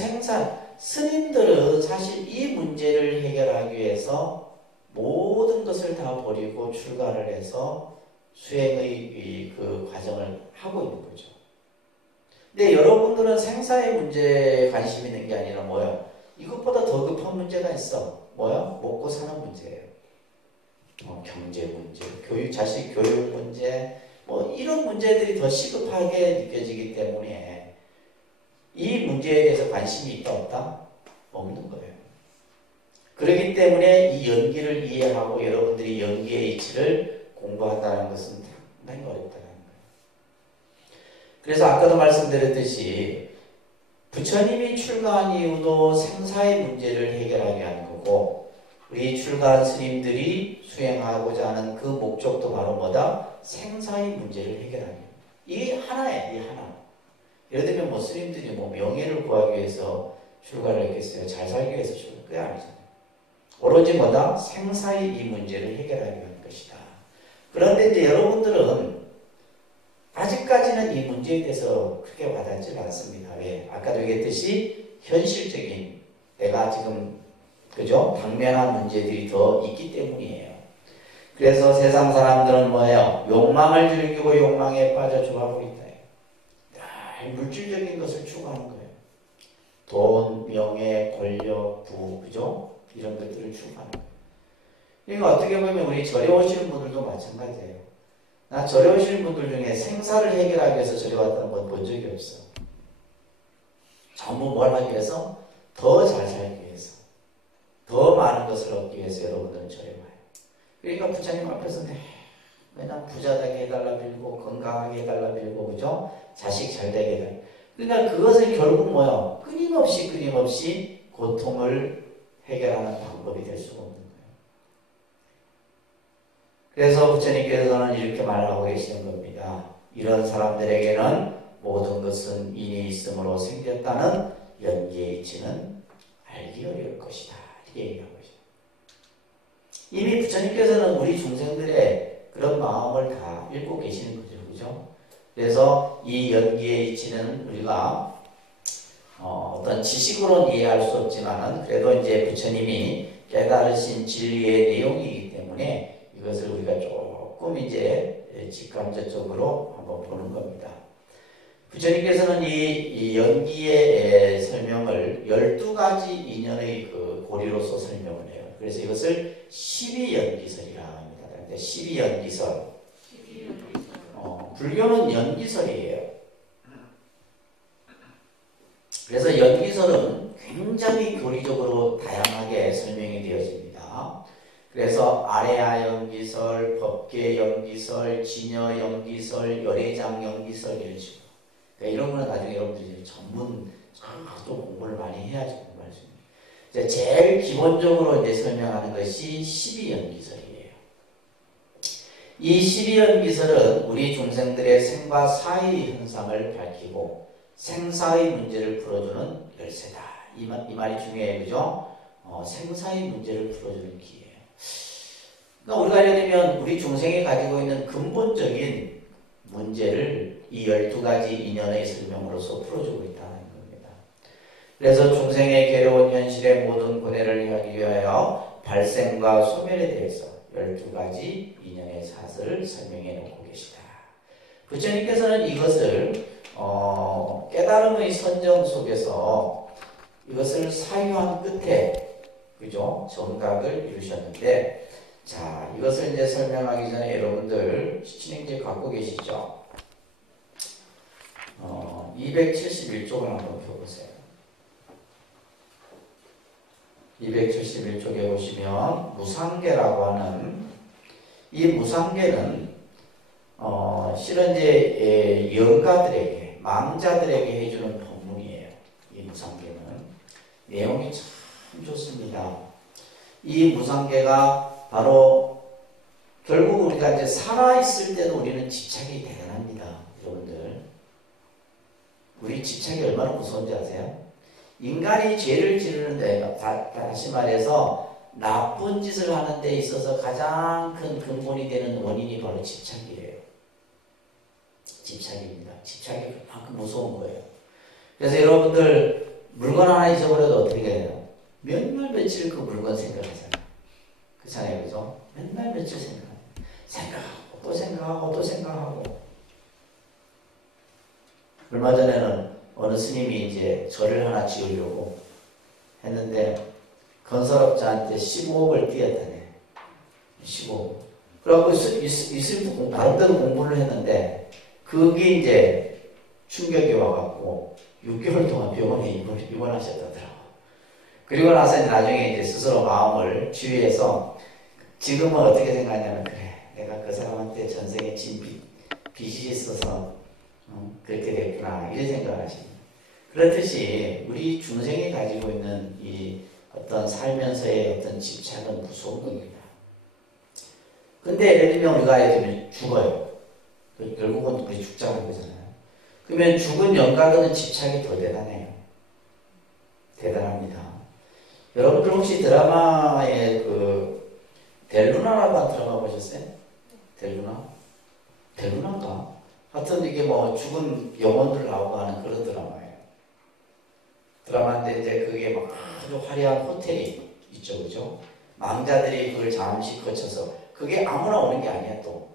스님들은 사실 이 문제를 해결하기 위해서 모든 것을 다 버리고 출가를 해서 수행의 그 과정을 하고 있는 거죠. 근데 여러분들은 생사의 문제에 관심이 있는 게 아니라 뭐예요? 이것보다 더 급한 문제가 있어. 뭐야? 먹고 사는 문제예요. 경제 문제, 자식 교육 문제, 이런 문제들이 더 시급하게 느껴지기 때문에 이 문제에 대해서 관심이 있다 없다? 없는 거예요. 그렇기 때문에 이 연기를 이해하고 여러분들이 연기의 이치를 공부한다는 것은 상당히 어렵다는 거예요. 그래서 아까도 말씀드렸듯이 부처님이 출가한 이유도 생사의 문제를 해결하기 위한 거고 우리 출가한 스님들이 수행하고자 하는 그 목적도 바로 뭐다? 생사의 문제를 해결하기. 이게 하나예요. 이 하나. 예를 들면 스님들이 명예를 구하기 위해서 출가를 했겠어요? 잘 살기 위해서 출가. 그게 아니잖아요. 오로지 뭐다? 생사의 이 문제를 해결하기 위한 것이다. 그런데 이제 여러분들은 아직까지는 이 문제에 대해서 크게 와닿지 않습니다. 왜? 아까도 얘기했듯이 현실적인 내가 지금 그죠? 당면한 문제들이 더 있기 때문이에요. 그래서 세상 사람들은 뭐예요? 욕망을 즐기고 욕망에 빠져 죽어가고 있다. 물질적인 것을 추구하는 거예요. 돈, 명예, 권력, 부, 그죠? 이런 것들을 추구하는 거예요. 그러니까 어떻게 보면 우리 절에 오시는 분들도 마찬가지예요. 나 절에 오시는 분들 중에 생사를 해결하기 위해서 절에 왔다는 건 본 적이 없어. 전부 뭘 하기 위해서? 더 잘 살기 위해서. 더 많은 것을 얻기 위해서 여러분들은 절에 와요. 그러니까 부처님 앞에서 맨날 부자 되게 해달라 빌고 건강하게 해달라 빌고 그죠? 자식 잘 되게 해달라. 그러니까 그것은 결국 뭐야? 끊임없이 고통을 해결하는 방법이 될 수가 없는 거예요. 그래서 부처님께서는 이렇게 말하고 계시는 겁니다. 이런 사람들에게는 모든 것은 인이 있음으로 생겼다는 연기의 이치는 알기 어려울 것이다. 이렇게 얘기하고 있어요. 이미 부처님께서는 우리 중생들의 그런 마음을 다 읽고 계시는 거죠. 그죠? 그래서 이 연기의 이치는 우리가 어떤 지식으로는 이해할 수 없지만은 그래도 이제 부처님이 깨달으신 진리의 내용이기 때문에 이것을 우리가 조금 이제 직감적으로 한번 보는 겁니다. 부처님께서는 이 연기의 설명을 12가지 인연의 그 고리로서 설명을 해요. 그래서 이것을 12연기설이라 합니다. 12연기설. 불교는 연기설이에요. 그래서 연기설은 굉장히 교리적으로 다양하게 설명이 되어집니다. 그래서 아레아 연기설, 법계 연기설, 진여 연기설, 열애장 연기설 이런 식으로. 그러니까 이런 거는 나중에 여러분들이 전문 또 공부를 많이 해야지 공부할 수 있는. 제일 기본적으로 이제 설명하는 것이 12연기설이에요. 이 12연기설은 우리 중생들의 생과 사의 현상을 밝히고 생사의 문제를 풀어주는 열쇠다. 이 말이 중요해요. 그죠? 생사의 문제를 풀어주는 기회예요. 그러니까 우리가 예를 들면 우리 중생이 가지고 있는 근본적인 문제를 이 12가지 인연의 설명으로서 풀어주고 있다는 겁니다. 그래서 중생의 괴로운 현실의 모든 고뇌를 하기 위하여 발생과 소멸에 대해서 12가지 인연의 사설을 설명해 놓고 계시다. 부처님께서는 이것을 깨달음의 선정 속에서 이것을 사유한 끝에 그죠? 정각을 이루셨는데 자 이것을 이제 설명하기 전에 여러분들 신행제 갖고 계시죠? 271쪽을 한번 펴보세요. 271쪽에 보시면 무상계라고 하는 이 무상계는 실은 이제 영가들에게 망자들에게 해주는 법문이에요. 이 무상계는 내용이 참 좋습니다. 이 무상계가 바로 결국 우리가 이제 살아있을 때도 우리는 집착이 대단합니다. 여러분들 우리 집착이 얼마나 무서운지 아세요? 인간이 죄를 지르는데 다시 말해서 나쁜 짓을 하는 데 있어서 가장 큰 근본이 되는 원인이 바로 집착이에요. 집착입니다. 집착이 그만큼 무서운 거예요. 그래서 여러분들 물건 하나 잊어버려도 어떻게 해요? 몇 날 며칠 그 물건 생각하잖아요. 그렇잖아요. 그죠? 맨날 며칠 생각하고 또 생각하고 또 생각하고. 얼마 전에는 어느 스님이 이제 절을 하나 지으려고 했는데 건설업자한테 15억을 띄었다네. 15억. 그래갖고 이 스님도 나름대로 공부를 했는데 그게 이제 충격이 와갖고 6개월 동안 병원에 입원하셨다더라고. 그리고 나서 나중에 이제 스스로 마음을 주의해서 지금은 어떻게 생각하냐면 그래 내가 그 사람한테 전생에 진 빚이 있어서 그렇게 됐구나 이런 생각을 하십니다. 그렇듯이 우리 중생이 가지고 있는 이 어떤 살면서의 어떤 집착은 무서운 겁니다. 근데 예를 들면 우리가 예를 들면 죽어요. 결국은 우리 죽자는 거잖아요. 그러면 죽은 영가들은 집착이 더 대단해요. 대단합니다. 여러분들 혹시 드라마에 그 델루나라고 한 드라마 보셨어요? 델루나? 델루나인가? 하여튼 이게 뭐 죽은 영혼들 나오고 하는 그런 드라마예요. 드라마인데 이제 그게 막 아주 화려한 호텔이 있죠, 그죠? 망자들이 그걸 잠시 거쳐서 그게 아무나 오는 게 아니야 또.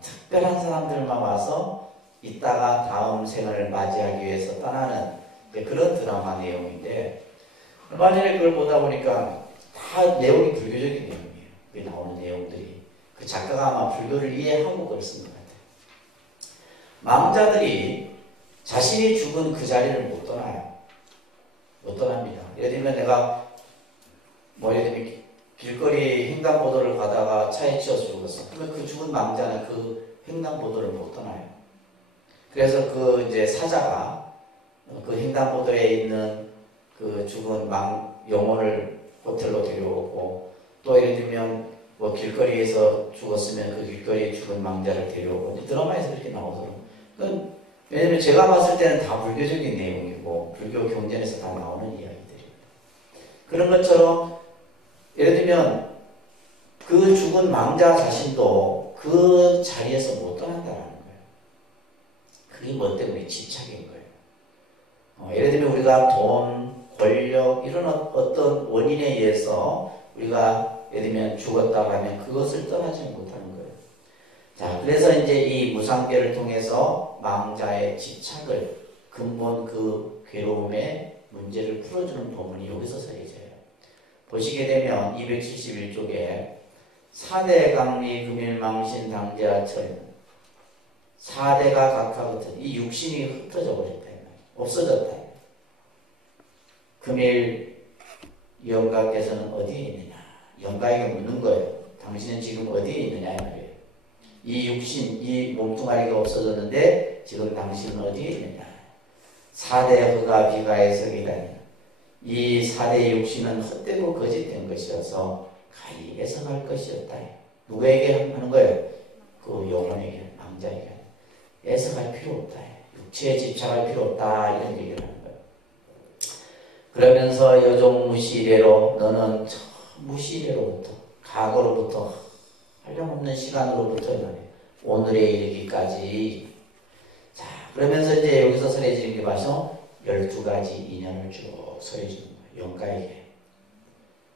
특별한 사람들만 와서 이따가 다음 생을 맞이하기 위해서 떠나는 그런 드라마 내용인데 얼마 전에 그걸 보다 보니까 다 내용이 불교적인 내용이에요. 그게 나오는 내용들이. 그 작가가 아마 불교를 이해하고 그걸 쓴 것 같아요. 망자들이 자신이 죽은 그 자리를 못 떠나요. 못 떠납니다. 예를 들면 내가 예를 들면 길거리 횡단보도를 가다가 차에 치여서 죽었어. 그러면 그 죽은 망자는 그 횡단보도를 못 떠나요. 그래서 그 이제 사자가 그 횡단보도에 있는 그 죽은 영혼을 호텔로 데려오고 또 예를 들면 뭐 길거리에서 죽었으면 그 길거리에 죽은 망자를 데려오고 드라마에서 그렇게 나오더라고요. 왜냐면 제가 봤을 때는 다 불교적인 내용이고 불교 경전에서 다 나오는 이야기들이에요. 그런 것처럼 예를 들면 그 죽은 망자 자신도 그 자리에서 못 떠난다는 거예요. 그게 뭐 때문에 집착인 거예요. 예를 들면 우리가 돈, 권력 이런 어떤 원인에 의해서 우리가 예를 들면 죽었다고 하면 그것을 떠나지 못하는 거예요. 자, 그래서 이제 이 무상계를 통해서 망자의 집착을 근본 그 괴로움의 문제를 풀어주는 법문이 여기서 서해져요. 보시게 되면 271쪽에 4대 강리 금일망신 당제하철 4대가 각각 흩어져 이 육신이 흩어져 버렸다. 없어졌다. 금일 영가께서는 어디에 있느냐? 영가에게 묻는 거예요. 당신은 지금 어디에 있느냐 이 말이에요. 이 육신, 이 몸뚱아리가 없어졌는데 지금 당신은 어디에 있느냐? 4대 허가 비가의 석이다니. 이 4대 육신은 헛되고 거짓된 것이어서 가히 애성할 것이었다. 누구에게 하는 거예요? 그 영혼에게, 망자에게. 애성할 필요 없다. 육체에 집착할 필요 없다. 이런 얘기를 하는 거예요. 그러면서 여종 무시이래로 너는 무시이래로부터 과거로부터 한량없는 시간으로부터 오늘에 이르기까지 자 그러면서 이제 여기서 설해지는 게 봐서 12가지 인연을 쭉 설해주는 거예요. 영가에게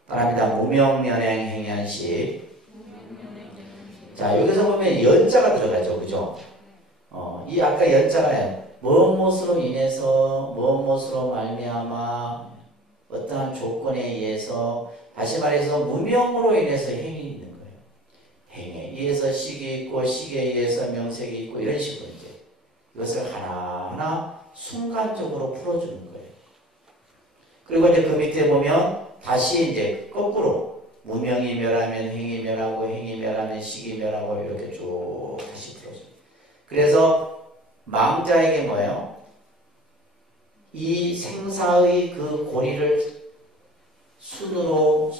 따라합니다. 무명연행 행연식 자 여기서 보면 연자가 들어가죠. 그죠? 이 아까 연자가 무엇으로 인해서 무엇으로 말미암아 어떠한 조건에 의해서 다시 말해서 무명으로 인해서 행이 있는 거예요. 행에 의해서 식이 있고 식에 의해서 명색이 있고 이런 식으로 이제 이것을 하나하나 순간적으로 풀어주는 거예요. 그리고 이제 그 밑에 보면 다시 이제 거꾸로 무명이 멸하면 행이 멸하고 행이 멸하면 식이 멸하고 이렇게 쭉 다시 풀어줘요. 그래서 망자에게 뭐예요? 이 생사의 그 고리를 순으로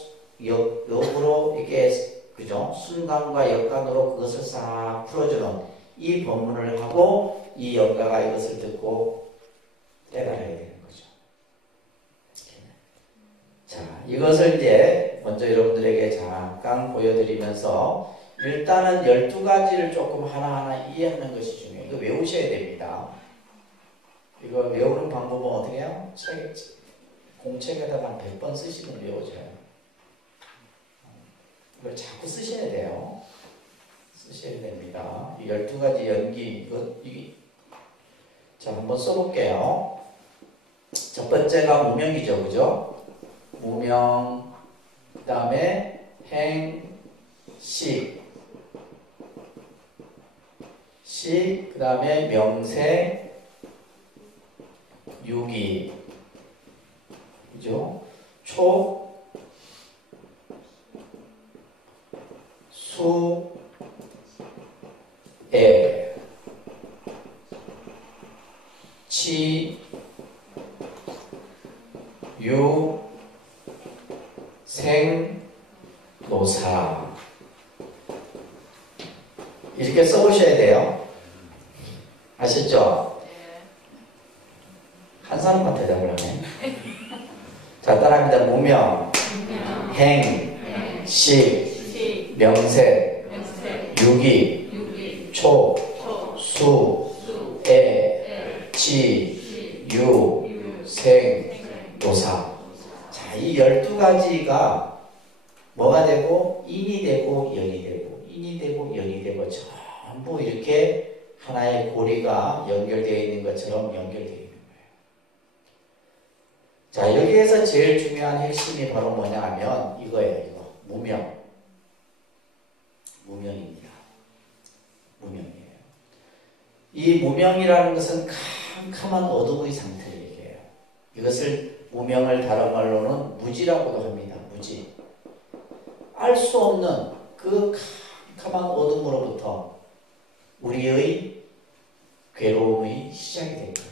역으로 이렇게 그죠? 순간과 역간으로 그것을 싹 풀어주는 이 법문을 하고 이 영가가 이것을 듣고 깨달아야 되는 거죠. 자, 이것을 이제 먼저 여러분들에게 잠깐 보여드리면서 일단은 12가지를 조금 하나하나 이해하는 것이 중요해요. 이거 외우셔야 됩니다. 이거 외우는 방법은 어떻게 해요? 공책에다가 한 100번 쓰시면 외워져요. 이걸 자꾸 쓰셔야 돼요. 쓰셔야 됩니다. 이 12가지 연기, 자, 한번 써볼게요. 첫 번째가 무명이죠. 그죠? 무명, 그 다음에 행, 식, 그 다음에 명세, 유기, 그죠? 초, 수, 에, 치, 유, 생, 노사. 이렇게 써보셔야 돼요. 아셨죠? 한 사람만 대답을 하네. 자, 따라합니다. 무명, 행, 식, 명색, 유기, 초, 수, 애, 지, 유, 생, 노사. 자, 이 12가지가 뭐가 되고 인이 되고 연이 되고 인이 되고 연이 되고 전부 이렇게 하나의 고리가 연결되어 있는 것처럼 연결되어 있는 거예요. 자, 여기에서 제일 중요한 핵심이 바로 뭐냐 하면 이거예요. 이거 무명입니다. 무명이에요. 이 무명이라는 것은 캄캄한 어둠의 상태를 얘기해요. 이것을 무명을 다른 말로는 무지라고도 합니다. 무지. 알 수 없는 그 캄캄한 어둠으로부터 우리의 괴로움이 시작이 된 거예요.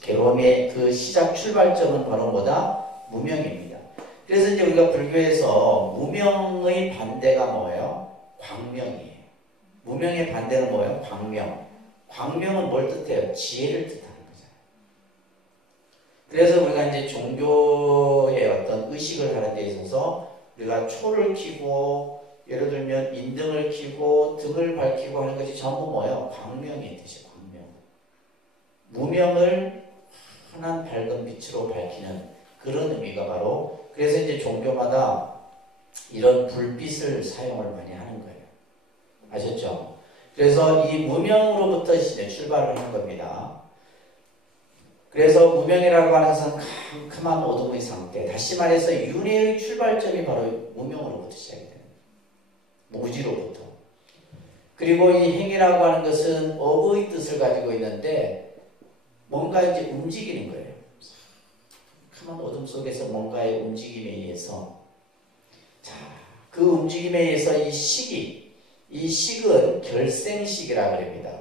괴로움의 그 시작 출발점은 바로 뭐다? 무명입니다. 그래서 이제 우리가 불교에서 무명의 반대가 뭐예요? 광명이에요. 무명의 반대는 뭐예요? 광명. 광명은 뭘 뜻해요? 지혜를 뜻하는 거잖아요. 그래서 우리가 이제 종교의 어떤 의식을 하는 데 있어서 우리가 초를 켜고 예를 들면 인등을 켜고 등을 밝히고 하는 것이 전부 뭐예요? 광명의 뜻이에요. 광명. 무명을 환한 밝은 빛으로 밝히는 그런 의미가 바로 그래서 이제 종교마다 이런 불빛을 사용을 많이 하는 거예요. 아셨죠? 그래서 이 무명으로부터 이제 출발을 하는 겁니다. 그래서 무명이라고 하는 것은 캄캄한 어둠의 상태. 다시 말해서 윤회의 출발점이 바로 무명으로부터 시작이 됩니다. 무지로부터. 그리고 이 행이라고 하는 것은 업의 뜻을 가지고 있는데 뭔가 이제 움직이는 거예요. 캄캄한 어둠 속에서 뭔가의 움직임에 의해서 자, 그 움직임에 의해서 이 식은 결생식이라고 합니다.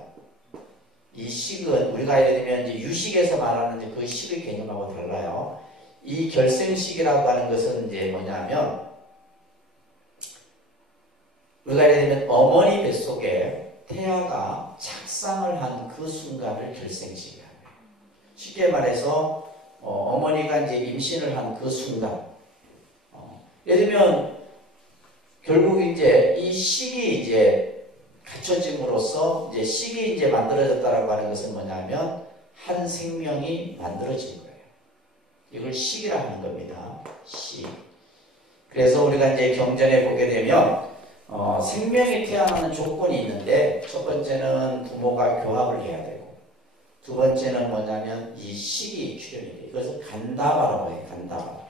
이 식은 우리가 예를 들면 이제 유식에서 말하는 그 식의 개념하고 달라요. 이 결생식이라고 하는 것은 이제 뭐냐면 우리가 예를 들면 어머니 뱃속에 태아가 착상을 한 그 순간을 결생식이라고 해요. 쉽게 말해서 어머니가 이제 임신을 한 그 순간 예를 들면 결국 이제 이 식이 이제 갖춰짐으로써 이제 식이 이제 만들어졌다라고 하는 것은 뭐냐면 한 생명이 만들어진 거예요. 이걸 식이라 하는 겁니다. 식. 그래서 우리가 이제 경전에 보게 되면 생명이 태어나는 조건이 있는데 첫 번째는 부모가 교합을 해야 되고 두 번째는 뭐냐면 이 식이 출현이 돼요. 이것을 간다바라고 해요. 간다바.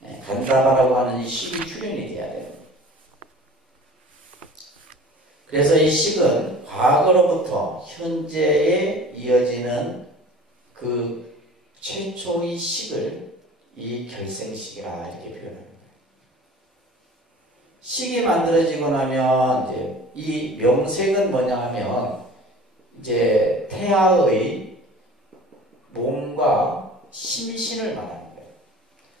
네, 간다바라고 하는 이 식이 출현이 돼야 돼요. 그래서 이 식은 과거로부터 현재에 이어지는 그 최초의 식을 이 결생식이라 이렇게 표현합니다. 식이 만들어지고 나면 이제 이 명색은 뭐냐 하면 이제 태아의 몸과 심신을 말하는 거예요.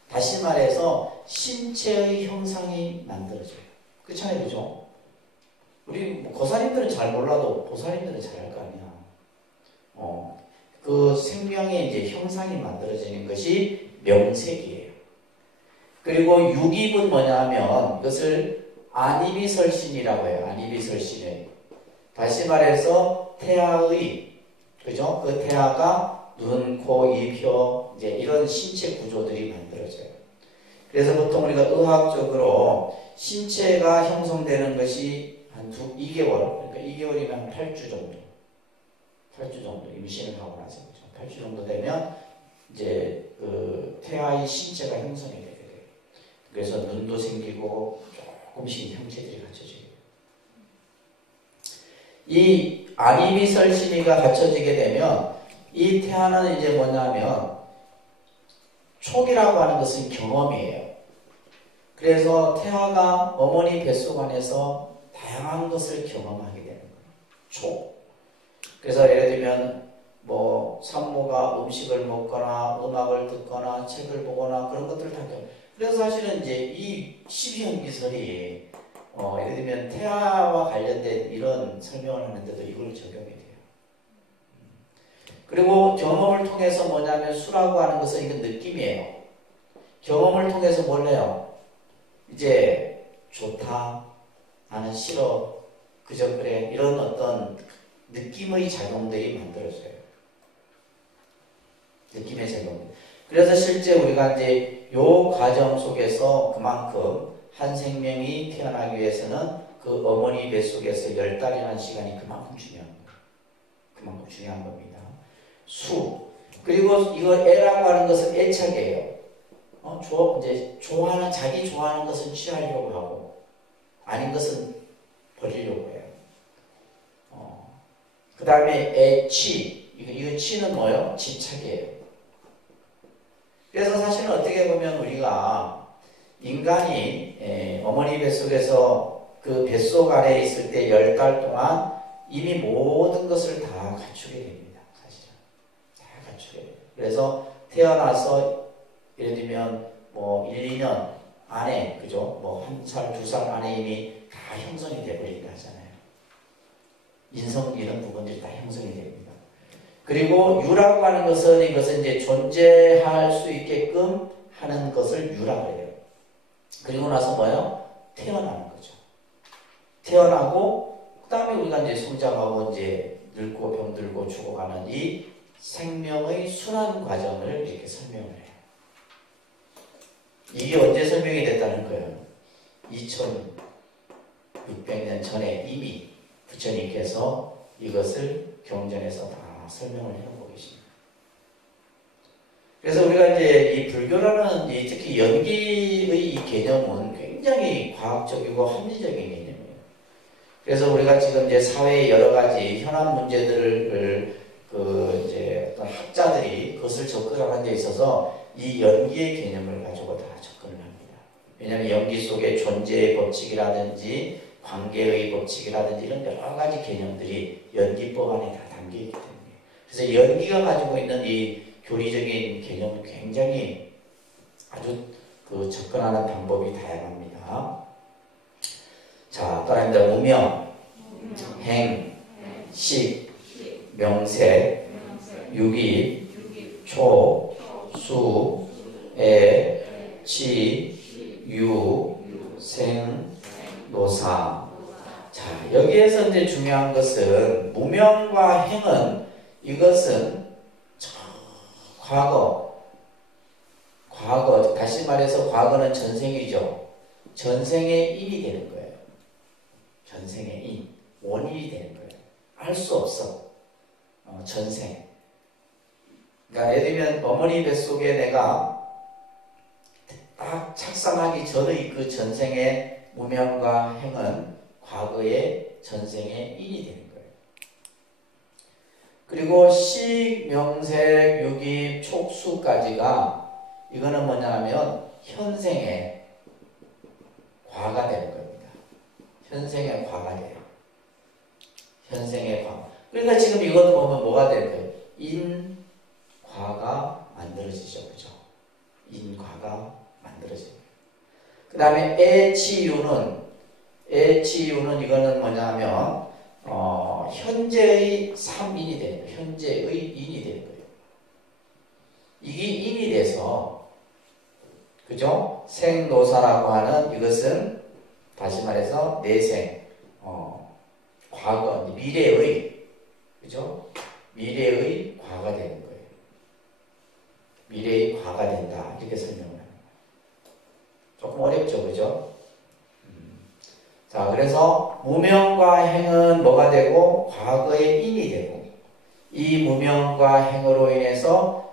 다시 말해서 신체의 형상이 만들어져요. 그렇잖아요, 그죠? 우리 고사님들은 잘 몰라도 보살님들은 잘 알 거 아니야. 그 생명의 이제 형상이 만들어지는 것이 명색이에요. 그리고 육입은 뭐냐 하면 이것을 안이비설신이라고 해요. 안이비설신에. 다시 말해서 태아의, 그죠? 그 태아가 눈, 코, 입, 혀, 이제 이런 신체 구조들이 만들어져요. 그래서 보통 우리가 의학적으로 신체가 형성되는 것이 한 2개월, 그러니까 2개월이면 한 8주 정도. 8주 정도 임신을 하고 나서 그렇죠. 8주 정도 되면 이제 그 태아의 신체가 형성이 되게 돼요. 그래서 눈도 생기고 조금씩 형체들이 갖춰져요. 이 안이비설신이가 갖춰지게 되면 이 태아는 이제 뭐냐면 촉이라고 하는 것은 경험이에요. 그래서 태아가 어머니 뱃속 안에서 다양한 것을 경험하게 되는 거예요. 촉. 그래서 예를 들면 뭐 산모가 음식을 먹거나 음악을 듣거나 책을 보거나 그런 것들을 다 경험. 그래서 사실은 이제 이 12형 기설이 예를 들면 태아와 관련된 이런 설명을 하는데도 이걸 적용이 돼요. 그리고 경험을 통해서 뭐냐면 수라고 하는 것은 이건 느낌이에요. 경험을 통해서 뭘 해요? 이제 좋다, 나는 싫어. 그저 그래. 이런 어떤 느낌의 작용들이 만들어져요. 느낌의 작용. 그래서 실제 우리가 이제 요 과정 속에서 그만큼 한 생명이 태어나기 위해서는 그 어머니 뱃속에서 10달이라는 시간이 그만큼 중요한 거예요. 그만큼 중요한 겁니다. 그리고 이거 애라고 하는 것은 애착이에요. 이제 자기 좋아하는 것은 취하려고 하고, 아닌 것은 버리려고 해요. 그 다음에 애취. 이거 취는 뭐예요? 집착이에요. 그래서 사실은 어떻게 보면 우리가 인간이 어머니 뱃속에서 그 뱃속 안에 있을 때 10달 동안 이미 모든 것을 다 갖추게 됩니다. 사실은. 다 갖추게 돼요. 그래서 태어나서 예를 들면 뭐 1, 2년 안에, 그죠? 뭐 1살, 2살 안에 이미 다 형성이 돼버린다 하잖아요. 인성 이런 부분들이 다 형성이 됩니다. 그리고 유라고 하는 것은 이것은 이제 존재할 수 있게끔 하는 것을 유라고 해요. 그리고 나서 뭐예요? 태어나는 거죠. 태어나고 그 다음에 우리가 이제 성장하고 이제 늙고 병들고 죽어가는 이 생명의 순환 과정을 이렇게 설명을 해요. 이게 언제 설명이 됐다는 거예요? 2600년 전에 이미 부처님께서 이것을 경전에서 다 설명을 해놓고 계십니다. 그래서 우리가 이제 이 불교라는 특히 연기의 이 개념은 굉장히 과학적이고 합리적인 개념이에요. 그래서 우리가 지금 이제 사회의 여러 가지 현안 문제들을 이제 어떤 학자들이 그것을 접근하는 데 있어서 이 연기의 개념을 가지고 다 접근을 합니다. 왜냐하면 연기 속에 존재의 법칙이라든지 관계의 법칙이라든지 이런 여러 가지 개념들이 연기법 안에 다 담겨있기 때문에. 그래서 연기가 가지고 있는 이 교리적인 개념은 굉장히 아주 접근하는 방법이 다양합니다. 자, 따라합니다. 무명, 행, 식, 명색, 유기, 초, 수, 애, 치, 유, 생, 노사. 자, 여기에서 이제 중요한 것은 무명과 행은 이것은 과거, 다시 말해서 과거는 전생이죠. 전생의 인이 되는 거예요. 전생의 인, 원인이 되는 거예요. 알 수 없어. 전생. 그러니까 예를 들면 어머니 뱃속에 내가 딱 착상하기 전의 그 전생의 무명과 행은 과거의 전생의 인이 되는 거예요. 그리고 식, 명색, 유기, 촉수까지가 이거는 뭐냐면 현생의 과가 되는 겁니다. 현생의 과가 돼요. 현생의 과. 그러니까 지금 이것 보면 뭐가 되는 거예요? 인과가 만들어지죠. 그죠? 인과가 만들어져요. 그 다음에 애치유는 이거는 뭐냐면 현재의 3인이 되는 거예요. 현재의 인이 되는 거예요. 이게 인이 돼서, 그죠? 생노사라고 하는 이것은 다시 말해서 내생, 과거, 미래의, 그죠? 미래의 과가 되는 거예요. 미래의 과가 된다. 이렇게 설명을 합니다. 조금 어렵죠, 그죠? 자, 그래서 무명과 행은 뭐가 되고 과거의 인이 되고, 이 무명과 행으로 인해서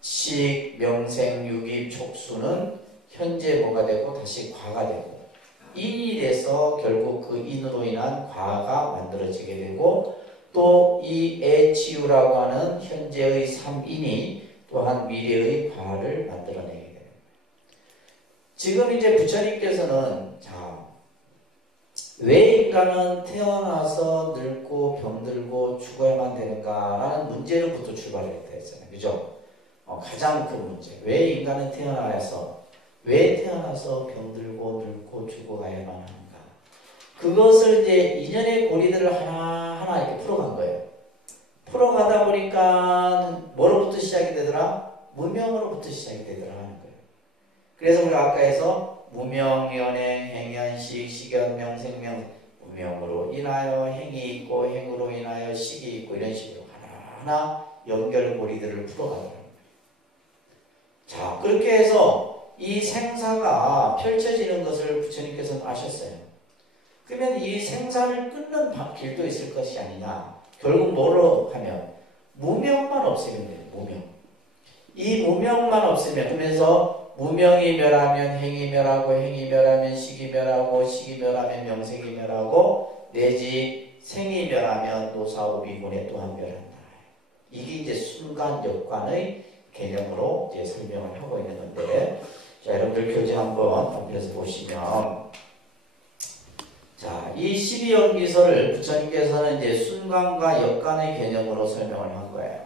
식, 명생, 유기, 촉수는 현재 뭐가 되고 다시 과가 되고, 인이 돼서 결국 그 인으로 인한 과가 만들어지게 되고, 또 이 애치유라고 하는 현재의 3인이 또한 미래의 과를 만들어내게 됩니다. 지금 이제 부처님께서는 왜 인간은 태어나서 늙고 병들고 죽어야만 되는가라는 문제로부터 출발했다 했잖아요. 그죠? 가장 큰 문제. 왜 인간은 왜 태어나서 병들고 늙고 죽어가야만 하는가. 그것을 이제 인연의 고리들을 하나하나 이렇게 풀어간 거예요. 풀어가다 보니까 뭐로부터 시작이 되더라? 무명으로부터 시작이 되더라 하는 거예요. 그래서 우리가 아까 해서 무명, 연행, 행연식, 식연, 명생명, 무명으로 인하여 행이 있고 행으로 인하여 식이 있고 이런 식으로 하나하나 연결고리들을 풀어가는 거예요. 자, 그렇게 해서 이 생사가 펼쳐지는 것을 부처님께서는 아셨어요. 그러면 이 생사를 끊는 길도 있을 것이 아니냐. 결국 뭐로 하면 무명만 없으면 돼요. 무명. 이 무명만 없으면, 그러면서 무명이 멸하면 행이 멸하고 행이 멸하면 식이 멸하고 식이 멸하면 명색이 멸하고 내지 생이 멸하면 노사오비군에 또한 멸한다. 이게 이제 순간 역관의 개념으로 이제 설명을 하고 있는 건데, 자, 여러분들 교재 한번 앞에서 보시면, 자, 이 12연기설을 부처님께서는 이제 순간과 역관의 개념으로 설명을 한 거예요.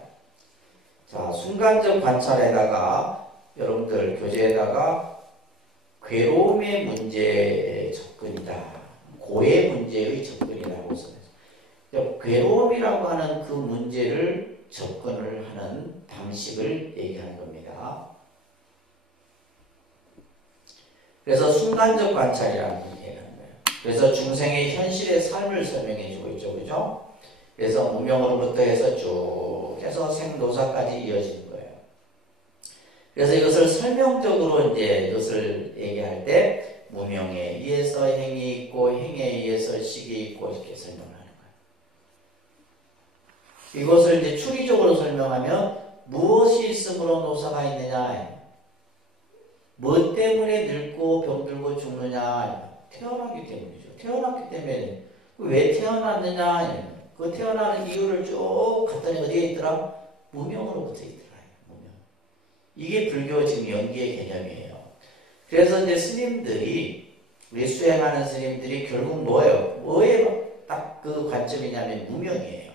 자, 순간적 관찰에다가 여러분들 교재에다가 괴로움의 문제의 접근이다. 고의 문제의 접근이라고 써요. 괴로움이라고 하는 그 문제를 접근을 하는 방식을 얘기하는 겁니다. 그래서 순간적 관찰이라는 걸 얘기하는 거예요. 그래서 중생의 현실의 삶을 설명해 주고 있죠. 그죠? 그래서 무명으로부터 해서 쭉 해서 생노사까지 이어지는 거예요. 그래서 이것을 설명적으로 이제 이것을 얘기할 때 무명에 의해서 행이 있고 행에 의해서 식이 있고 이렇게 설명을 하는 거예요. 이것을 이제 추리적으로 설명하면 무엇이 있으므로 노사가 있느냐, 뭐 때문에 늙고 병들고 죽느냐, 태어나기 때문이죠. 태어났기 때문에 왜 태어났느냐, 그 태어나는 이유를 쭉 갔더니 어디에 있더라? 무명으로부터 있더라. 무명. 이게 불교 지금 연기의 개념이에요. 그래서 이제 스님들이, 우리 수행하는 스님들이 결국 뭐예요? 뭐에 딱 그 관점이냐면 무명이에요.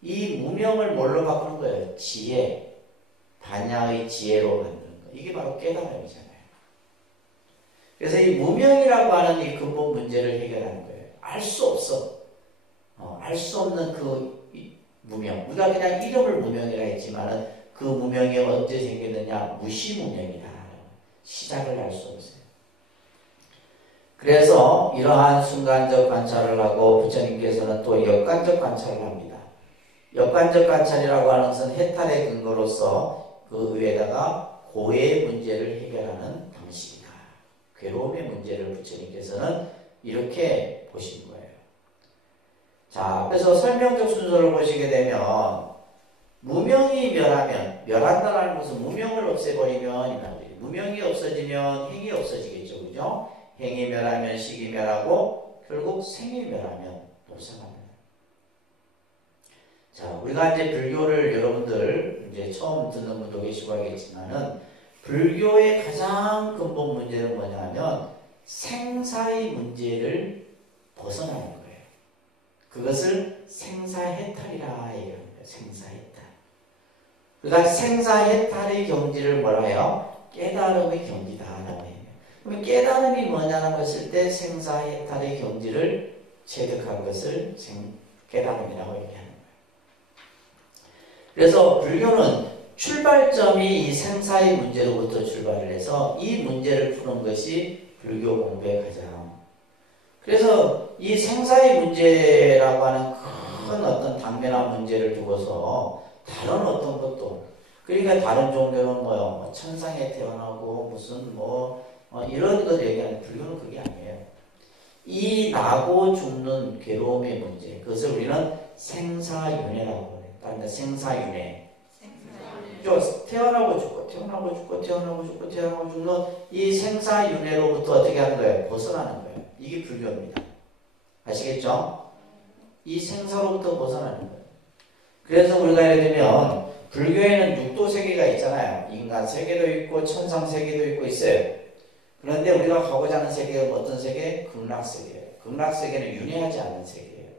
이 무명을 뭘로 바꾸는 거예요? 지혜, 반야의 지혜로 만드는 거. 이게 바로 깨달음이잖아요. 그래서 이 무명이라고 하는 이 근본 문제를 해결하는 거예요. 알 수 없어. 알 수 없는 그 무명. 우리가 그냥 이름을 무명이라 했지만은 그 무명이 언제 생겼느냐? 무시무명이다. 시작을 알 수 없어요. 그래서 이러한 순간적 관찰을 하고 부처님께서는 또 역관적 관찰을 합니다. 역관적 관찰이라고 하는 것은 해탈의 근거로서 그 위에다가 고의 문제를 해결하는 방식이다. 괴로움의 문제를 부처님께서는 이렇게 보신 거예요. 자, 그래서 설명적 순서를 보시게 되면 무명이 멸하면, 멸한다는 것은 무명을 없애버리면, 무명이 없어지면 행이 없어지겠죠. 그죠? 행이 멸하면 식이 멸하고 결국 생이 멸하면 노사가 멸해요. 자, 우리가 이제 불교를 여러분들 이제 처음 듣는 분도 계시고 하겠지만은 불교의 가장 근본 문제는 뭐냐면 생사의 문제를 벗어나는 거예요. 그것을 생사해탈이라 얘기합니다. 생사해탈. 그러니까 생사해탈의 경지를 뭐라 해요? 깨달음의 경지다라고 해요. 그럼 깨달음이 뭐냐라고 했을 때 생사해탈의 경지를 체득한 것을 깨달음이라고 얘기하는 거예요. 그래서 불교는 출발점이 이 생사의 문제로부터 출발을 해서 이 문제를 푸는 것이 불교 공부의 가장. 그래서 이 생사의 문제라고 하는 큰 어떤 당면한 문제를 두고서 다른 어떤 것도, 그러니까 다른 종교는 뭐요? 천상에 태어나고 무슨 이런 것 얘기하는 불교는 그게 아니에요. 이 나고 죽는 괴로움의 문제, 그것을 우리는 생사윤회라고 해요. 다른 생사윤회. 태어나고 죽고 태어나고 죽고 태어나고 죽고 태어나고 죽는 이 생사윤회로부터 어떻게 하는 거예요? 벗어나는 거예요. 이게 불교입니다. 아시겠죠? 이 생사로부터 벗어나는 거예요. 그래서 우리가 예를 들면 불교에는 육도 세계가 있잖아요. 인간 세계도 있고 천상 세계도 있고 있어요. 그런데 우리가 가고자 하는 세계는 어떤 세계? 극락세계예요. 극락세계는 윤회하지 않는 세계예요.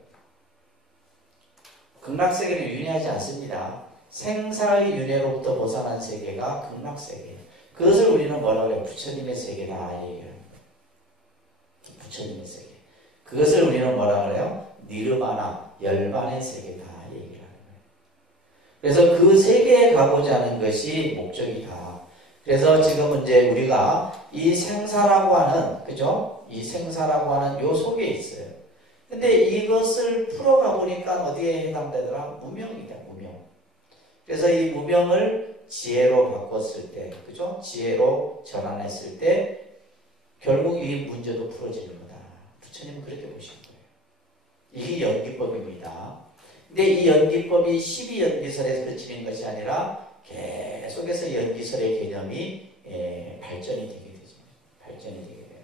극락세계는 윤회하지 않습니다. 생사의 윤회로부터 벗어난 세계가 극락세계예요. 그것을 우리는 뭐라고 해요? 부처님의 세계다 얘기하는 거예요. 부처님의 세계. 그것을 우리는 뭐라고 해요? 니르바나, 열반의 세계다 얘기를 하는 거예요. 그래서 그 세계에 가고자 하는 것이 목적이다. 그래서 지금 이제 우리가 이 생사라고 하는, 그죠? 이 생사라고 하는 요 속에 있어요. 근데 이것을 풀어가 보니까 어디에 해당되더라? 무명이다, 무명. 그래서 이 무명을 지혜로 바꿨을 때, 그죠? 지혜로 전환했을 때, 결국 이 문제도 풀어지는 거다. 부처님은 그렇게 보신 거예요. 이게 연기법입니다. 근데 이 연기법이 12연기설에서 그치는 것이 아니라 계속해서 연기설의 개념이 발전이 되게 되죠. 발전이 되게 돼요.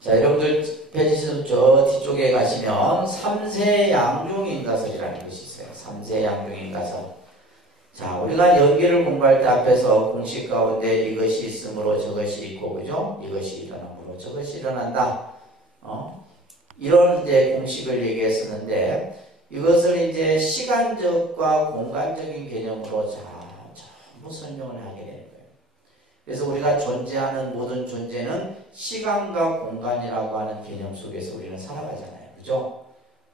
자, 여러분들 페이지 저 뒤쪽에 가시면 삼세양중인가설이라는 것이 있어요. 삼세양중인가설. 자, 우리가 연기를 공부할 때 앞에서 공식 가운데 이것이 있으므로 저것이 있고, 그죠? 이것이 일어나므로 저것이 일어난다. 이런 이제 공식을 얘기했었는데, 이것을 이제 시간적과 공간적인 개념으로 전부 설명을 하게 되는 거예요. 그래서 우리가 존재하는 모든 존재는 시간과 공간이라고 하는 개념 속에서 우리는 살아가잖아요. 그죠?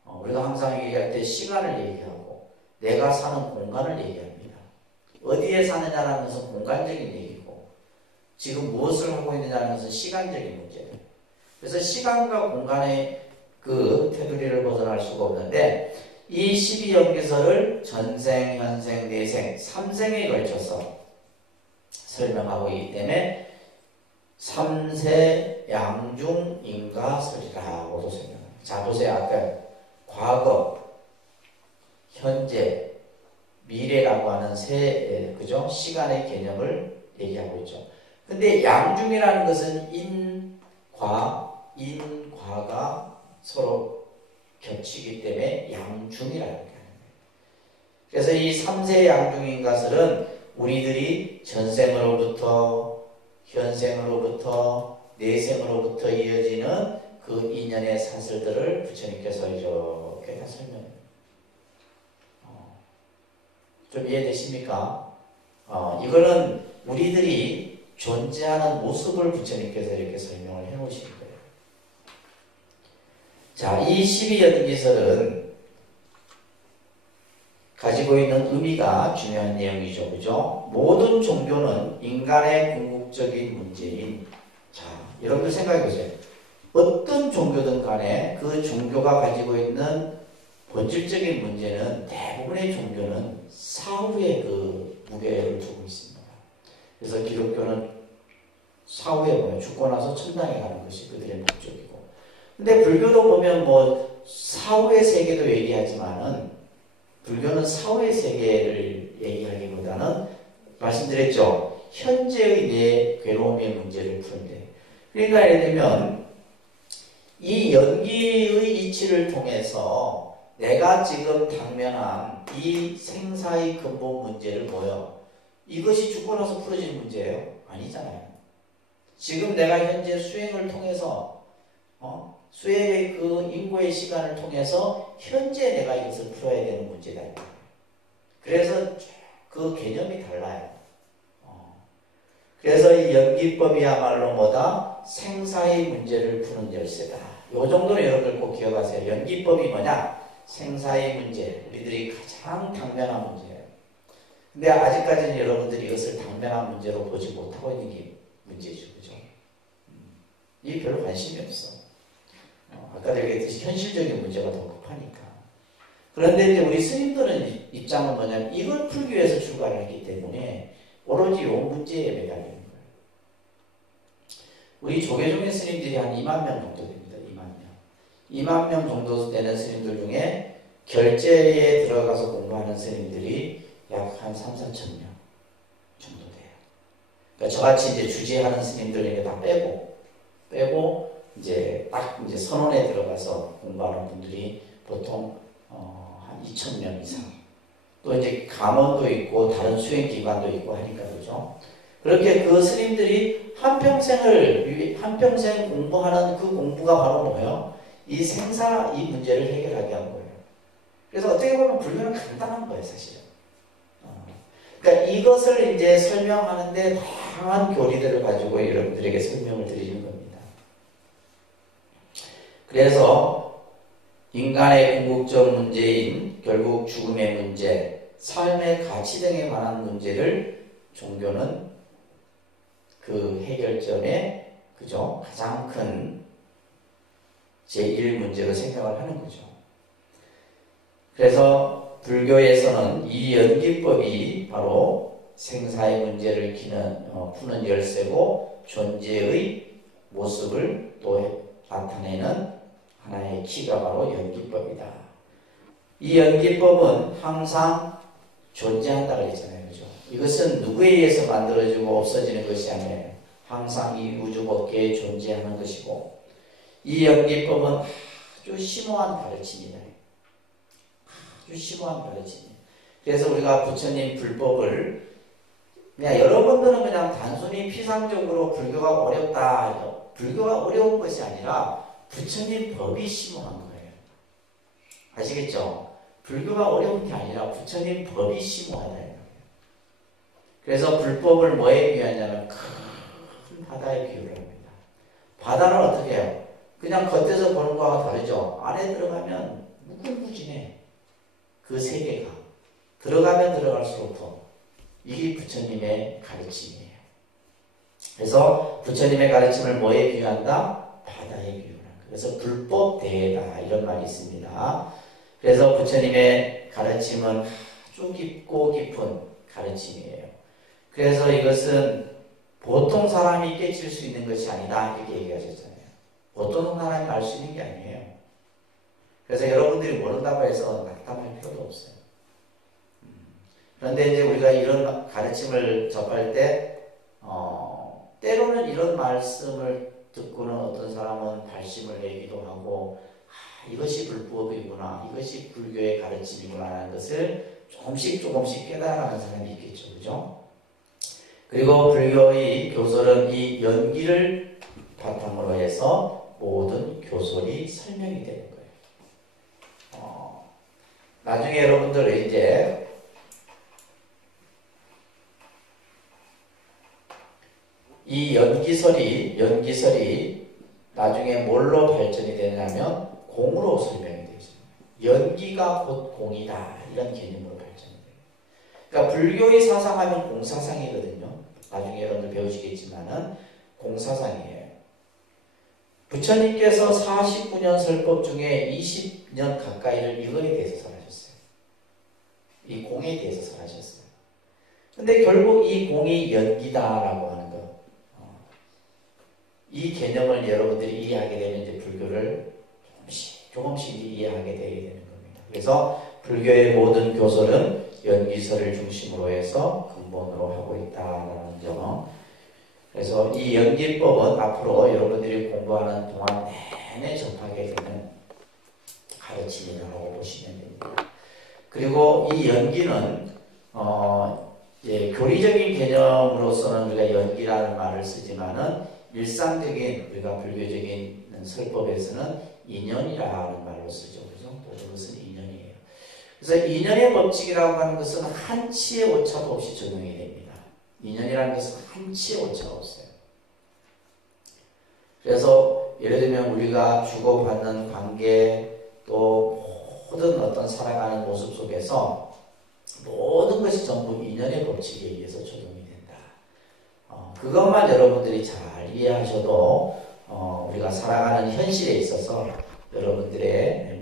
우리가 항상 얘기할 때 시간을 얘기하고, 내가 사는 공간을 얘기합니다. 어디에 사느냐라는 것은 공간적인 얘기고, 지금 무엇을 하고 있느냐는 것은 시간적인 문제예요. 그래서 시간과 공간의 그 테두리를 벗어날 수가 없는데, 이 12연기설을 전생, 현생, 내생, 3생에 걸쳐서 설명하고 있기 때문에 3세 양중 인가설이라고도 설명합니다. 자, 보세요. 아까 과거, 현재, 미래라고 하는 그죠? 시간의 개념을 얘기하고 있죠. 근데 양중이라는 것은 인과가 서로 겹치기 때문에 양중이라는 거예요. 그래서 이 3세 양중인가설은 우리들이 전생으로부터, 현생으로부터, 내생으로부터 이어지는 그 인연의 사슬들을 부처님께서 이렇게 다 설명해요. 좀 이해되십니까? 이거는 우리들이 존재하는 모습을 부처님께서 이렇게 설명을 해 놓으신 거예요. 자, 이 12연기설은 가지고 있는 의미가 중요한 내용이죠. 그죠? 모든 종교는 인간의 궁극적인 문제인, 자, 여러분들 생각해 보세요. 어떤 종교든 간에 그 종교가 가지고 있는 본질적인 문제는 대부분의 종교는 사후에 그 무게를 두고 있습니다. 그래서 기독교는 사후에 뭐예요? 죽고 나서 천당에 가는 것이 그들의 목적이고, 근데 불교도 보면 뭐 사후의 세계도 얘기하지만은 불교는 사후의 세계를 얘기하기보다는 말씀드렸죠. 현재의 내 괴로움의 문제를 푸는데, 그러니까 예를 들면 이 연기의 이치를 통해서 내가 지금 당면한 이 생사의 근본 문제를 뭐요? 이것이 죽고 나서 풀어지는 문제예요? 아니잖아요. 지금 내가 현재 수행을 통해서 수행의 그 인고의 시간을 통해서 현재 내가 이것을 풀어야 되는 문제다. 그래서 그 개념이 달라요. 그래서 이 연기법이야말로 뭐다? 생사의 문제를 푸는 열쇠다. 요 정도는 여러분들 꼭 기억하세요. 연기법이 뭐냐? 생사의 문제, 우리들이 가장 당면한 문제예요. 근데 아직까지는 여러분들이 이것을 당면한 문제로 보지 못하고 있는 게 문제죠. 그죠? 이게 별로 관심이 없어. 아까도 얘기했듯이 현실적인 문제가 더 급하니까. 그런데 이제 우리 스님들은 입장은 뭐냐면 이걸 풀기 위해서 출가를 했기 때문에 오로지 이 문제에 매달리는 거예요. 우리 조계종의 스님들이 한 2만 명 정도 됩니다. 2만 명 정도 되는 스님들 중에 결제에 들어가서 공부하는 스님들이 약 한 3, 4천 명 정도 돼요. 그러니까 저같이 이제 주지하는 스님들에게 다 빼고 이제 딱 이제 선원에 들어가서 공부하는 분들이 보통 한 2,000명 이상. 또 이제 감원도 있고 다른 수행 기관도 있고 하니까 그죠. 그렇게 그 스님들이 한평생 공부하는 그 공부가 바로 뭐예요? 이 생사 이 문제를 해결하게 한 거예요. 그래서 어떻게 보면 불교는 간단한 거예요, 사실은. 그러니까 이것을 이제 설명하는데 다양한 교리들을 가지고 여러분들에게 설명을 드리는 겁니다. 그래서 인간의 궁극적 문제인 결국 죽음의 문제, 삶의 가치 등에 관한 문제를 종교는 그 해결점에 그죠? 가장 큰 제1문제로 생각을 하는 거죠. 그래서 불교에서는 이 연기법이 바로 생사의 문제를 푸는 열쇠고 존재의 모습을 또 나타내는 하나의 키가 바로 연기법이다. 이 연기법은 항상 존재한다고 했잖아요. 그죠? 이것은 누구에 의해서 만들어지고 없어지는 것이 아니에요. 항상 이 우주 법계에 존재하는 것이고, 이 연기법은 아주 심오한 가르침이다. 아주 심오한 가르침이에요. 그래서 우리가 부처님 불법을 그냥 여러분들은 그냥 단순히 피상적으로 불교가 어렵다, 불교가 어려운 것이 아니라 부처님 법이 심오한 거예요. 아시겠죠? 불교가 어려운 게 아니라 부처님 법이 심오하다. 그래서 불법을 뭐에 비하냐면 큰 바다에 비유를 합니다. 바다는 어떻게 해요? 그냥 겉에서 보는 거와 다르죠. 안에 들어가면 무궁무진해. 그 세계가 들어가면 들어갈수록 더. 이게 부처님의 가르침이에요. 그래서 부처님의 가르침을 뭐에 비유한다? 바다에 비유한다. 그래서 불법 대회다 이런 말이 있습니다. 그래서 부처님의 가르침은 아주 깊고 깊은 가르침이에요. 그래서 이것은 보통 사람이 깨칠 수 있는 것이 아니다 이렇게 얘기하셨잖아요. 보통 사람이 알 수 있는 게 아니에요. 그래서 여러분들이 모른다고 해서 낙담할 필요도 없어요. 그런데 이제 우리가 이런 가르침을 접할 때 때로는 이런 말씀을 듣고는 어떤 사람은 발심을 내기도 하고 이것이 불법이구나, 이것이 불교의 가르침이구나 하는 것을 조금씩 깨달아가는 사람이 있겠죠. 그죠? 그리고 불교의 교설은 이 연기를 바탕으로 해서 모든 교설이 설명이 되는 거예요. 나중에 여러분들 이제 이 연기설이 나중에 뭘로 발전이 되냐면 공으로 설명이 되죠. 연기가 곧 공이다 이런 개념으로 발전이 돼요. 그러니까 불교의 사상하면 공사상이거든요. 나중에 여러분들 배우시겠지만은 공사상이에요. 부처님께서 49년 설법 중에 20년 가까이를 이거에 대해서 설하셨어요. 이 공에 대해서 설하셨어요. 근데 결국 이 공이 연기다라고 하는 것. 이 개념을 여러분들이 이해하게 되면 이제 불교를 조금씩 이해하게 되게 되는 겁니다. 그래서 불교의 모든 교설은 연기설을 중심으로 해서 근본으로 하고 있다는 점. 그래서 이 연기법은 앞으로 여러분들이 공부하는 동안 내내 접하게 되는 가르침이라고 보시면 됩니다. 그리고 이 연기는 교리적인 개념으로서는 우리가 연기라는 말을 쓰지만은 일상적인 우리가 불교적인 설법에서는 인연이라는 말로 쓰죠. 그죠? 모든 것은 인연이에요. 그래서 인연의 법칙이라고 하는 것은 한치의 오차도 없이 적용이 됩니다. 인연이라는 것은 한치의 오차가 없어요. 그래서 예를 들면 우리가 주고받는 관계 또 모든 어떤 살아가는 모습 속에서 모든 것이 전부 인연의 법칙에 의해서 적용이 된다. 그것만 여러분들이 잘 이해하셔도 우리가 살아가는 현실에 있어서 여러분들의